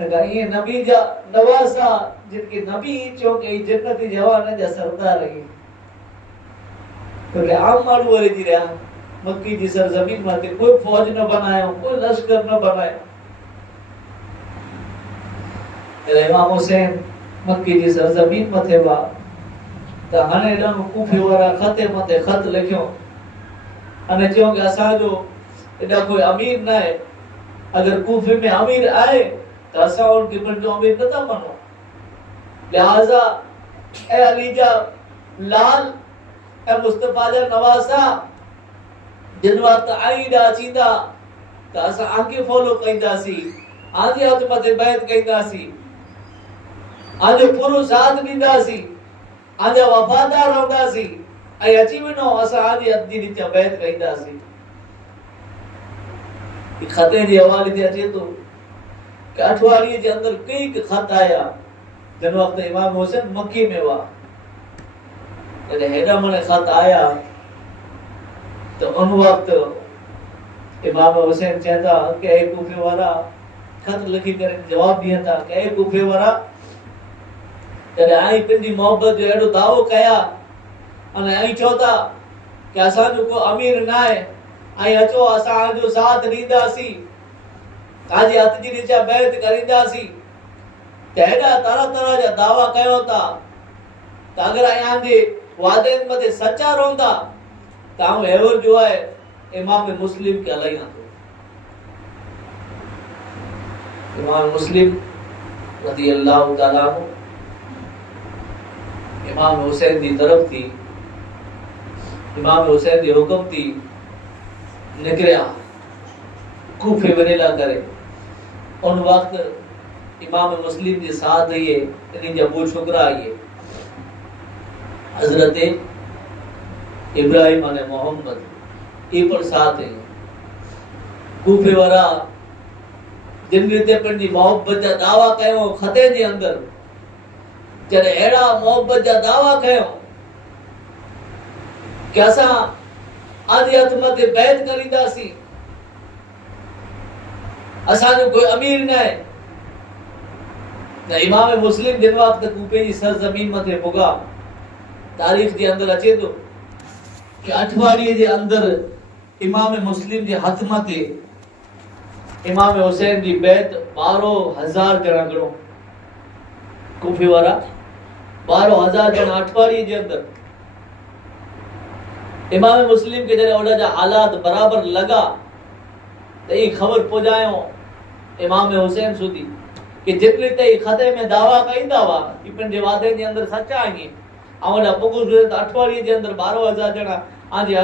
ये नबी जा नवासा जिनके नबी चो के जन्नती जवान जा सरदार है तो आम माण्हू वारे जी रहा मक्की जी सरजमीन माते कोई फौज न बनायो, कोई लश्कर न बनायो। इमाम हुसैन मक्की जी सरजमीन मथे वा त हाणे ॾाढो कूफे वारा खते मथे खत लिखियो अने चयो कि असांजो एॾा कोई अमीर न आहे, अगर कूफे में अमीर आए तो असां उनके पंहिंजो अमीर नथा मनो। लिहाजा ए अली जा लाल ए मुस्तफा जा नवासा जिन वक्त आईंदा अचींदा त असां आगे फॉलो कईंदासीं, आगे हथ मथे बैत कईंदासीं, आगे पूरो साथ ॾींदासीं, आगे वफादार रहंदासीं ऐं अची वञो असां आगे हथ जी नीचे बैत कईंदासीं। खते जे हवाले ते अचे थो कि अठवाड़ीअ जे अंदर कई खत आया जिन वक्त इमाम हुसैन मक्की में हुआ। जॾहिं हेॾा मने खत आया तो उन वक्त इमाम हुसैन चवंदा कि ए कूफे वारा खत लिखी करे जवाब ॾियनि था कि ए कूफे वारा जॾहिं आई पंहिंजी मोहब्बत जो अहिड़ो दावो कया अने आई चओ था कि असांजो को अमीर न आहे ऐं अचो असांजो साथ ॾींदासीं, तव्हांजे हथ जी नीचे बैत करींदासीं त हेॾा तरह तरह जा दावा कयो था त अगर असांजे वादनि मथे सचा रहंदा त आउं हेवर जो आहे इमाम मुस्लिम खे हलाईंदा थो। इमाम मुस्लिम रज़ी अल्लाह ताला अन्हु इमाम हुसैन जी तरफ थी, इमाम हुसैन जी हुक्म थी निकरिया कूफे वनेला करे। उन वक्त इमाम मुस्लिम जे साथ ये इन्हीं जा बो छोकरा आइए हजरत इब्राहिम अने मोहम्मद ये पर साथ है। कूफे वारा जिन रीते पंहिंजी मोहब्बत जा दावा कयो खते जे अंदर, जॾहिं अहिड़ा मोहब्बत जा दावा कयो कि असां आदि हथ मथे बैत करींदासीं, असांजो कोई अमीर न आहे न। इमाम मुस्लिम जिन वक्त कूफे जी सरजमीन मथे पुगा तारीख जे अंदर अचे थो कि अठवाड़ीअ जे अंदर इमाम मुस्लिम जे हथ मथे इमाम हुसैन जी बैत 12,000 ॼणा गणो, कूफे वारा 12,000 ॼणा अठवाड़ीअ जे अंदर। इमाम मुस्लिम के जॾहिं उन जा हालात बराबर लगा त ई ख़बर पहुचायो इमाम हुसैन सुधी कि जिन रीते खते में दावा कईंदा हुआ कि पंहिंजे वादे जे अंदर सचा आहिनि ऐं ओॾा पुगुस त अठवाड़ीअ जे अंदर 12,000 ॼणा आंजी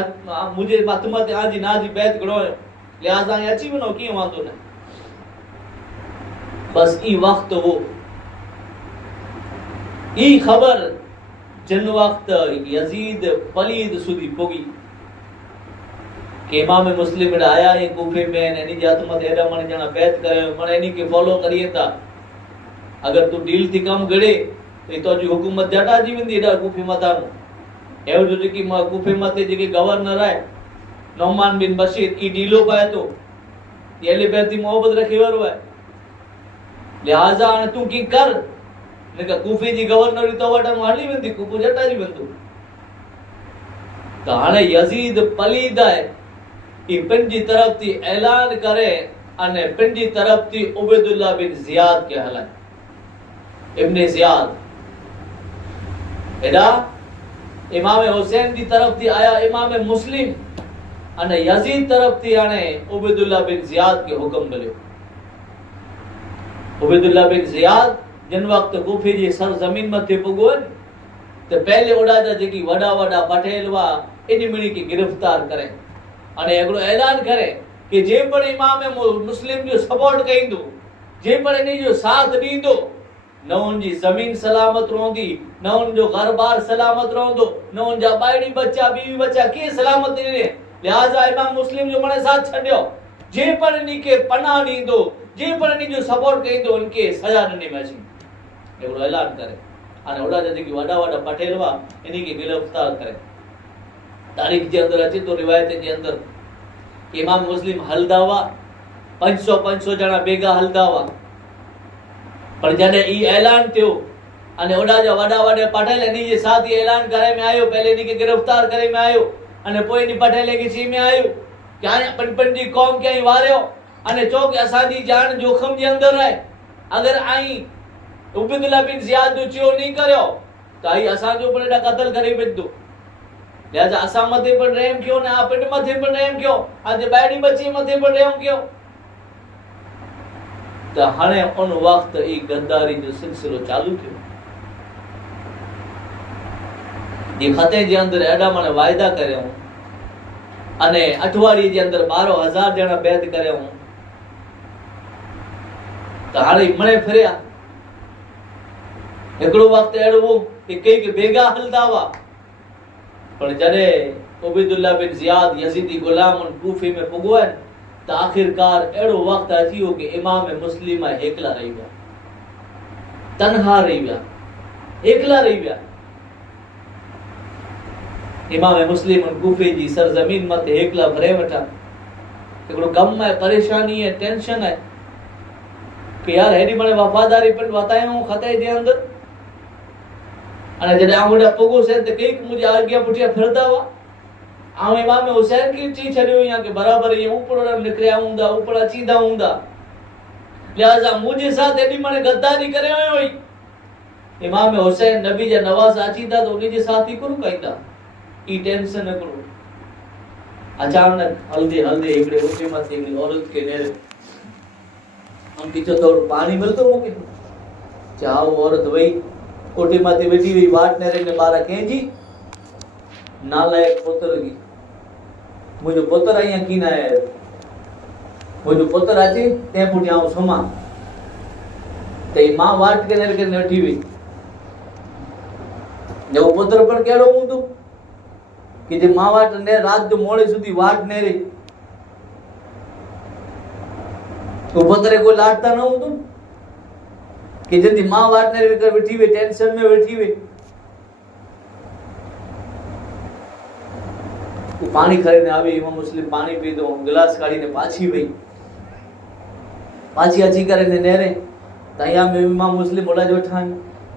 मुंहिंजे हथ मथे आंजी ना जी बैत घणोयो, लिहाज़ा ये अची वञो कीअं वांदो न। बस ई वक्त हो ई ख़बर जिन वक्त यजीद पलीद सुधी पुगी कि इमाम मुस्लिम आया है कूफे में ने एनी जात मत एडा मन जना बैत करे मन एनी के फॉलो करिए ता अगर तू डील थी कम गड़े तो जी हुकूमत जटा जी वेंदी एडा कूफे मता एव जो की कूफे मते जे गवर्नर है नौमान बिन बशीर ई डीलो पाए तो ये बैती मोहब्बत रखी वरो है लिहाजा ने तू की कर ने का कूफे जी गवर्नर तो वटा हली वेंदी कूफो जटा जी वेंदो तो हाने यजीद पलीद है ई पंजी तरफ थी ऐलान करे अने पंजी तरफ थी उबैदुल्लाह बिन जियाद के हलन इब्ने जियाद एडा इमाम हुसैन की तरफ थी आया इमाम मुस्लिम अने यजीद तरफ थी आने उबैदुल्लाह बिन जियाद के हुक्म मिलियो उबैदुल्लाह बिन जियाद जिन वक्त कूफे जी सरजमीन मथे पुगो तो पहले ओडा जे की वडा वडा पटेल वा इनी मिणी की गिरफ्तार करे अने एगलो ऐलान करे कि जे पण इमाम मुस्लिम जो सपोर्ट कइंदो जे पण इनी जो साथ दींदो न उन जी जमीन सलामत रोंदी न उन जो घर-बार सलामत रोंदो न उन जा बायडी बच्चा बीवी बच्चा के सलामत ने लिहाजा इमाम मुस्लिम जो मने साथ छड्यो जे पण इनी के पनाह दींदो जे पण इनी जो सपोर्ट कइंदो उनके सजा ॾिनी मैची एगलो ऐलान करे अने ओडा जे की वडा वडा पटेल वा इनी के गिरफ्तार करे तारीख के अंदर अचे तो रिवायत के अंदर इमाम मुस्लिम हलदावा 500 जना बेगा हलदावा पर जने ई ऐलान थियो अने ओडा जा वडा वडा पटेल एनी जे साथ ही ऐलान करे में आयो पहले इनी के गिरफ्तार करे में आयो अने पोइ नी पटेल के ची में आयो क्या पन जी कौम के वारियो अने चो के असा दी जान जोखम जे अंदर है अगर आई उबैदुल्लाह बिन जियाद जो चियो नहीं करयो तो आई असा जो पण कत्ल करे बेदो लिहाजा असा मथे पर रहम क्यों ना आप मथे पर रहम क्यों आज बायडी बच्ची मथे पर रहम क्यों तो हाने उन वक्त ई गद्दारी जो सिलसिलो चालू थियो ये खते जे अंदर एडा माने वायदा करयो अने अठवाड़ी जे अंदर 12000 जना बैत करयो तो हाने मणे फिरया एकड़ो वक्त एडो कि कई के बेगा हलदावा पर जने उबैदुल्लाह बिन जियाद यजीदी गुलाम उन कूफे में पुगो है तो आखिरकार एड़ो वक्त अचियो कि इमाम मुस्लिम एकला रही गया तन्हा रही गया एकला रही गया इमाम मुस्लिम उन कूफे जी सरजमीन मत एकला भरे वठा एकड़ो गम है परेशानी है टेंशन है कि यार हेडी मने वफादारी पण बतायो खते जे अंदर अने जडे आउडा पुगो से त कई मुझे आज्ञा पुठिया फिरदा वा आ इमाम हुसैन की ची छडियो या के बराबर ये ऊपर निकरिया हुंदा ऊपर अचीदा हुंदा लिहाजा मुझे साथ एडी मने गद्दारी करे होई इमाम हुसैन नबी जे नवाज अचीदा तो उनी जे साथ ही करू कइदा ई टेंशन न करो अचानक हल्दे हल्दे एकड़े उठे मत एक औरत के नेरे हम किचो तो पानी मिलतो मोके चाहो औरत वही कोठी माथे बैठी हुई वाट ने रे बारा केजी नालायक पुत्र की मुझे पुत्र आया की ना है मुझे पुत्र आजे ते पुठिया सुमा ते मां वाट के ने बैठी हुई जो पुत्र पर केड़ो हुंदो कि जे मां वाट ने रात जो मोड़े सुधी वाट ने रे तो पुत्र को लाडता न हुंदो कि जल्दी मां वाट ने कर बैठी हुई टेंशन में बैठी हुई तो पानी खरीदने आवे इमाम मुस्लिम पानी पी दो गिलास काढ़ी ने पाछी वई पाछी अची करे ने नेरे तया में इमाम मुस्लिम बोला जो ठान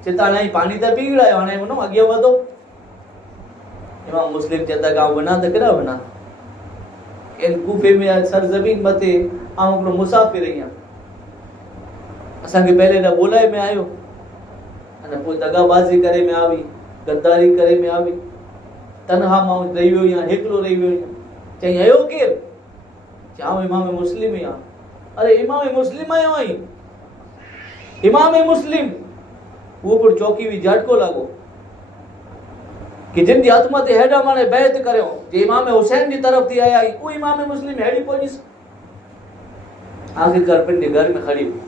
चेता नहीं पानी तो पी गया हाने मनो आगे वधो इमाम मुस्लिम चेता गांव बना तो केड़ा बना इन कूफे में सरजमीन मते आउं मुसाफिर रहिया असा के पहले ना बोलाए में आयो अने पोइ दगाबाजी करे में आवी गद्दारी करे में आवी तन्हा मां रही वियो या एकलो रही वियो चई आयो के चाहो इमाम मुस्लिम या अरे इमाम मुस्लिम आयो आई इमाम मुस्लिम वो पर चौकी भी झटको लागो कि जिन दी हाथ मते हेडा माने बैत करयो जे इमाम हुसैन की तरफ थी आया वो इमाम मुस्लिम हेडी पोजिस आखिरकार पिंड घर में खड़ी हुई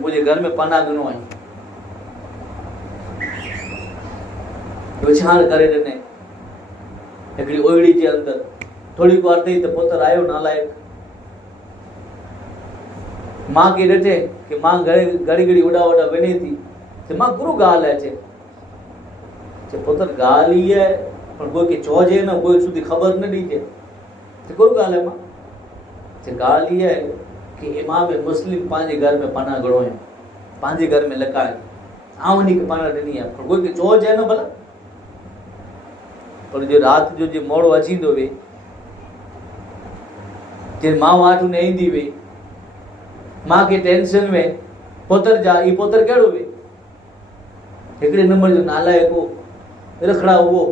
मुझे घर में पनाह गनो आई विचार करे ने एकड़ी ओड़ी के अंदर थोड़ी वार थी तो पुत्र आयो नालायक मां के ॾिठे कि मां घड़ी घड़ी उड़ा उड़ा वञे थी तो मां गुरु ॻाल्हि आहे चए पुत्र ॻाल्हि ई आहे पर कोई खे चइजे न कोई सुधी ख़बर न ॾिजे तो गुरु ॻाल्हि आहे मां ॻाल्हि इहा आहे कि इमाम मुस्लिम पंहिंजे घर में पनाह घणो आहे पंहिंजे घर में लकाए आउं वञी पनाह ॾिनी आहे पर कोई खे चइजे न भला पर जो राति जो जे मोड़ो अचींदो वे जे मां वाटि न ईंदी वे मां खे टेंशन में पुत्र जा ई पुत्र कहिड़ो वे हिकिड़े नंबर जो नालायक हो रखड़ा हुओ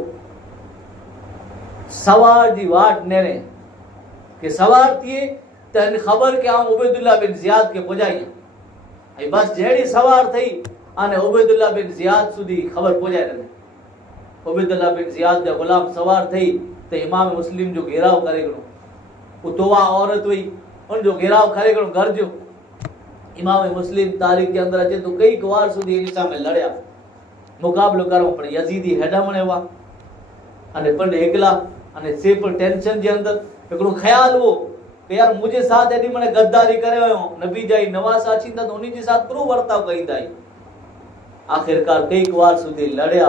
सवार जी वाट नेरे कि सवार थिए त ख़बर के आउं उबैदुल्लाह बिन ज़ियाद के पुॼाई ऐं बस जहिड़ी सवार थई अने उबैदुल्लाह बिन ज़ियाद सुधी ख़बर पुॼाए ॾिनी उबैदुल्लाह बिन ज़ियाद जा ग़ुलाम सवार थई त इमाम मुस्लिम जो घेराव करे गणो उतवा औरत हुई उन जो घेराव करे गणो घर जो इमाम मुस्लिम तारीख़ के अंदर अचे तो कई कुवार सुधी इन सां में लड़िया मुक़ाबलो करो पर यजीदी हेडा मणे हुआ अने पंड एकला अने सिर्फ टेंशन जे अंदर हिकिड़ो ख्याल हो कि यार मुझे साथ एडी मने गद्दारी करे वयो नबी जाई नवास अचींदा तो उन्हीं जे साथ करो वर्ताव कईंदा ही आखिरकार कई कुवार सुधी लड़िया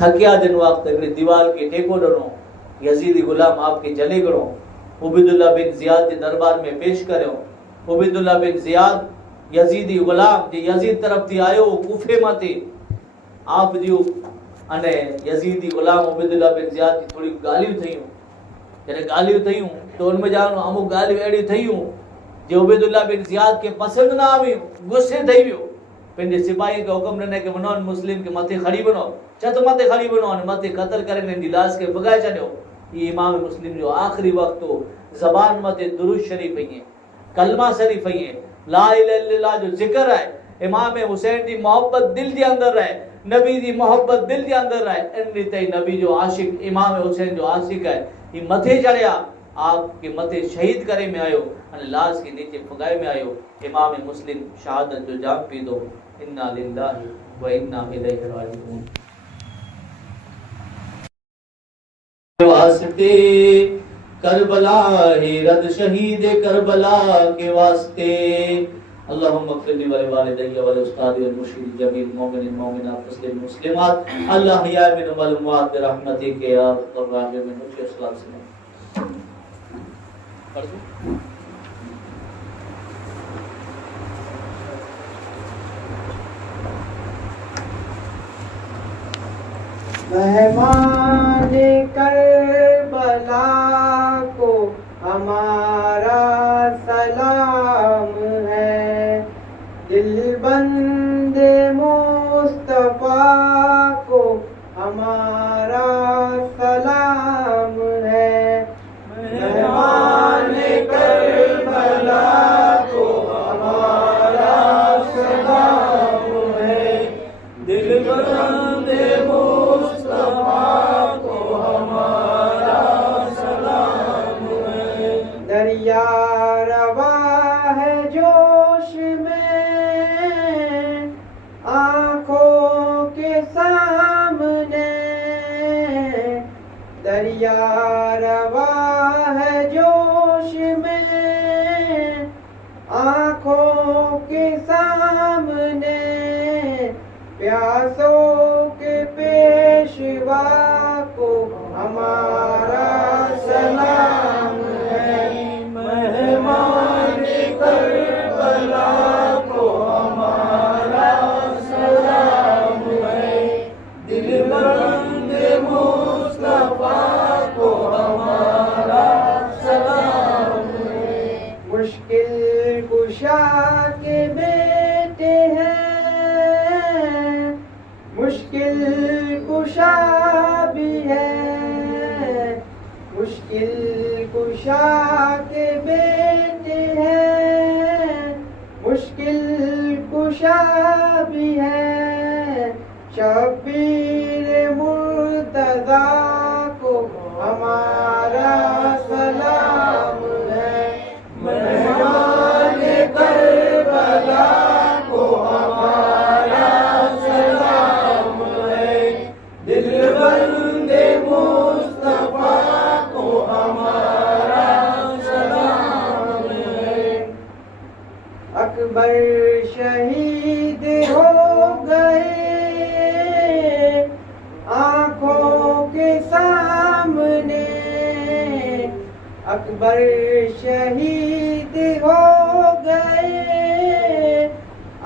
थकिया जिन वक्त हिकिड़ी दीवार के टेको ॾिनो यजीदी गुलाम आपके जले गणो उबैदुल्लाह बिन ज़ियाद के दरबार में पेश करियो उबैदुल्लाह बिन ज़ियाद यजीदी गुलाम जे यजीद तरफ थी आयो कूफे माते आप जो अने यजीदी गुलाम उबैदुल्लाह बिन ज़ियाद की थोड़ी गालियूं थयूं जॾहिं गालियूं थयूं तो उनमें जानो अमुक गालियूं अहिड़ियूं थयूं जो उबैदुल्लाह बिन ज़ियाद के पसंद ना आवियूं गुस्से थई वियो पंहिंजे सिपाही के हुक्म ॾिनई कि वञो मुस्लिम के मथे खड़ी वञो छत मथे खड़ी वञो अने मथे क़त्ल करे हिन जी लाश के भॻाए छॾियो ये इमाम मुस्लिम जो आखिरी वक्त हो ज़बान मथे दुरूद शरीफ है कलमा शरीफ है ला इलाहा इल्लल्लाह जो जिक्र है इमाम हुसैन की मोहब्बत दिल के अंदर है नबी की मोहब्बत दिल के अंदर है इन रीते नबी जो आशिक इमाम हुसैन जो आशिक है ये मथे चढ़िया आपके मथे शहीद करे में आयो अने लाश के नीचे फुगाए में आयो इमाम मुस्लिम शहादत जो जाम पीदो इन्ना लिल्लाहि व इन्ना इलैहि राजिऊन वास्ते करबला है रद शहीद करबला के वास्ते अल्लाहुम्मा फ़िरली वली वालिदैया वल उस्तादी वल मुर्शिदी जमील मोमिनिन मोमिनात मुस्लिम मुस्लिमात अल्लाह या मिन मलूमात रहमतिक या अरहम राहिमीन मुझे सलाम से पढ़ दो मेहमान करबला को हमारा सलाम है दिलबंद मुस्तफा को हमारा सलाम है मेहमान करबला को हमारा सलाम है दिलबंद दरिया रवा है जोश में आँखों के सामने दरिया रवा है जोश में आँखों के सामने प्यासों के पेशवा को हमारा सलाम मेहमान करबला को हमारा सलाम है दिलबंद मुस्तफा को हमारा सलाम है मुश्किल कुशा के बेटे हैं मुश्किल कुशा भी है मुश्किल कुशा के बेटे हैं मुश्किल कुशा भी है शबीर मुर्तज़ा को हमारा सलाम है मेहमान करबला को हमारा सलाम है दिलबंद मुस्तफा असगर शहीद हो गए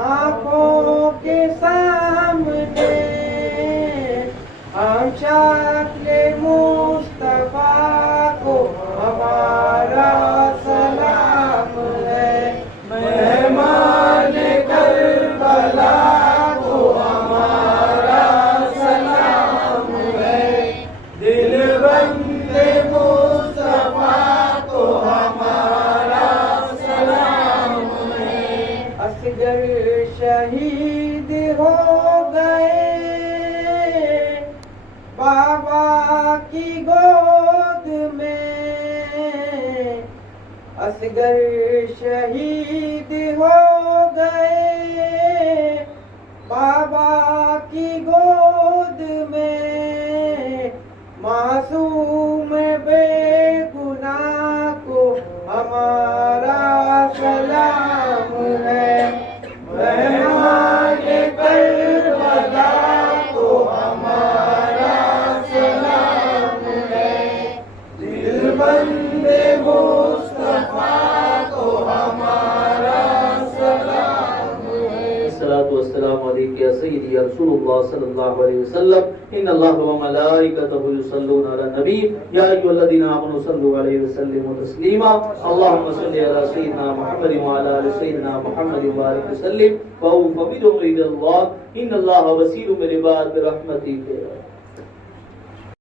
आंखों के सामने, हम शक्ल मुस्तफा को हमारा सलाम है। मेहमान करबला को हमारा सलाम है। दिल बंदे मुस्तफा को हमारा सलाम है। असगर शहीद हो गए बाबा की गोद में, असगर शहीद हो गए बाबा की गोद में। मासूम बेगुनाह को हमारा सलाम है। मेहमान करबला को हमारा सलाम है। दिल बंदे मुस्तफा को हमारा सलाम है। अस्सलातु वस्सलामु अलैका या सय्यदी या रसूलुल्लाह सल्लल्लाहु अलैहि वसल्लम। इन्नल्लाहा व मलाइकतहु युसल्लूना अलन नबी या अय्युहल्लज़ीना आमनू सल्लु अलैहि वसल्लिमु तस्लीमा। अल्लाहुम्मा सल्लि अला सय्यिदिना मुहम्मद व अला आलि सय्यिदिना मुहम्मद व बारिक वसल्लिम व उफ़विदु इलल्लाह इन्नल्लाहा बसीरुम बिल इबाद बिरहमतिही।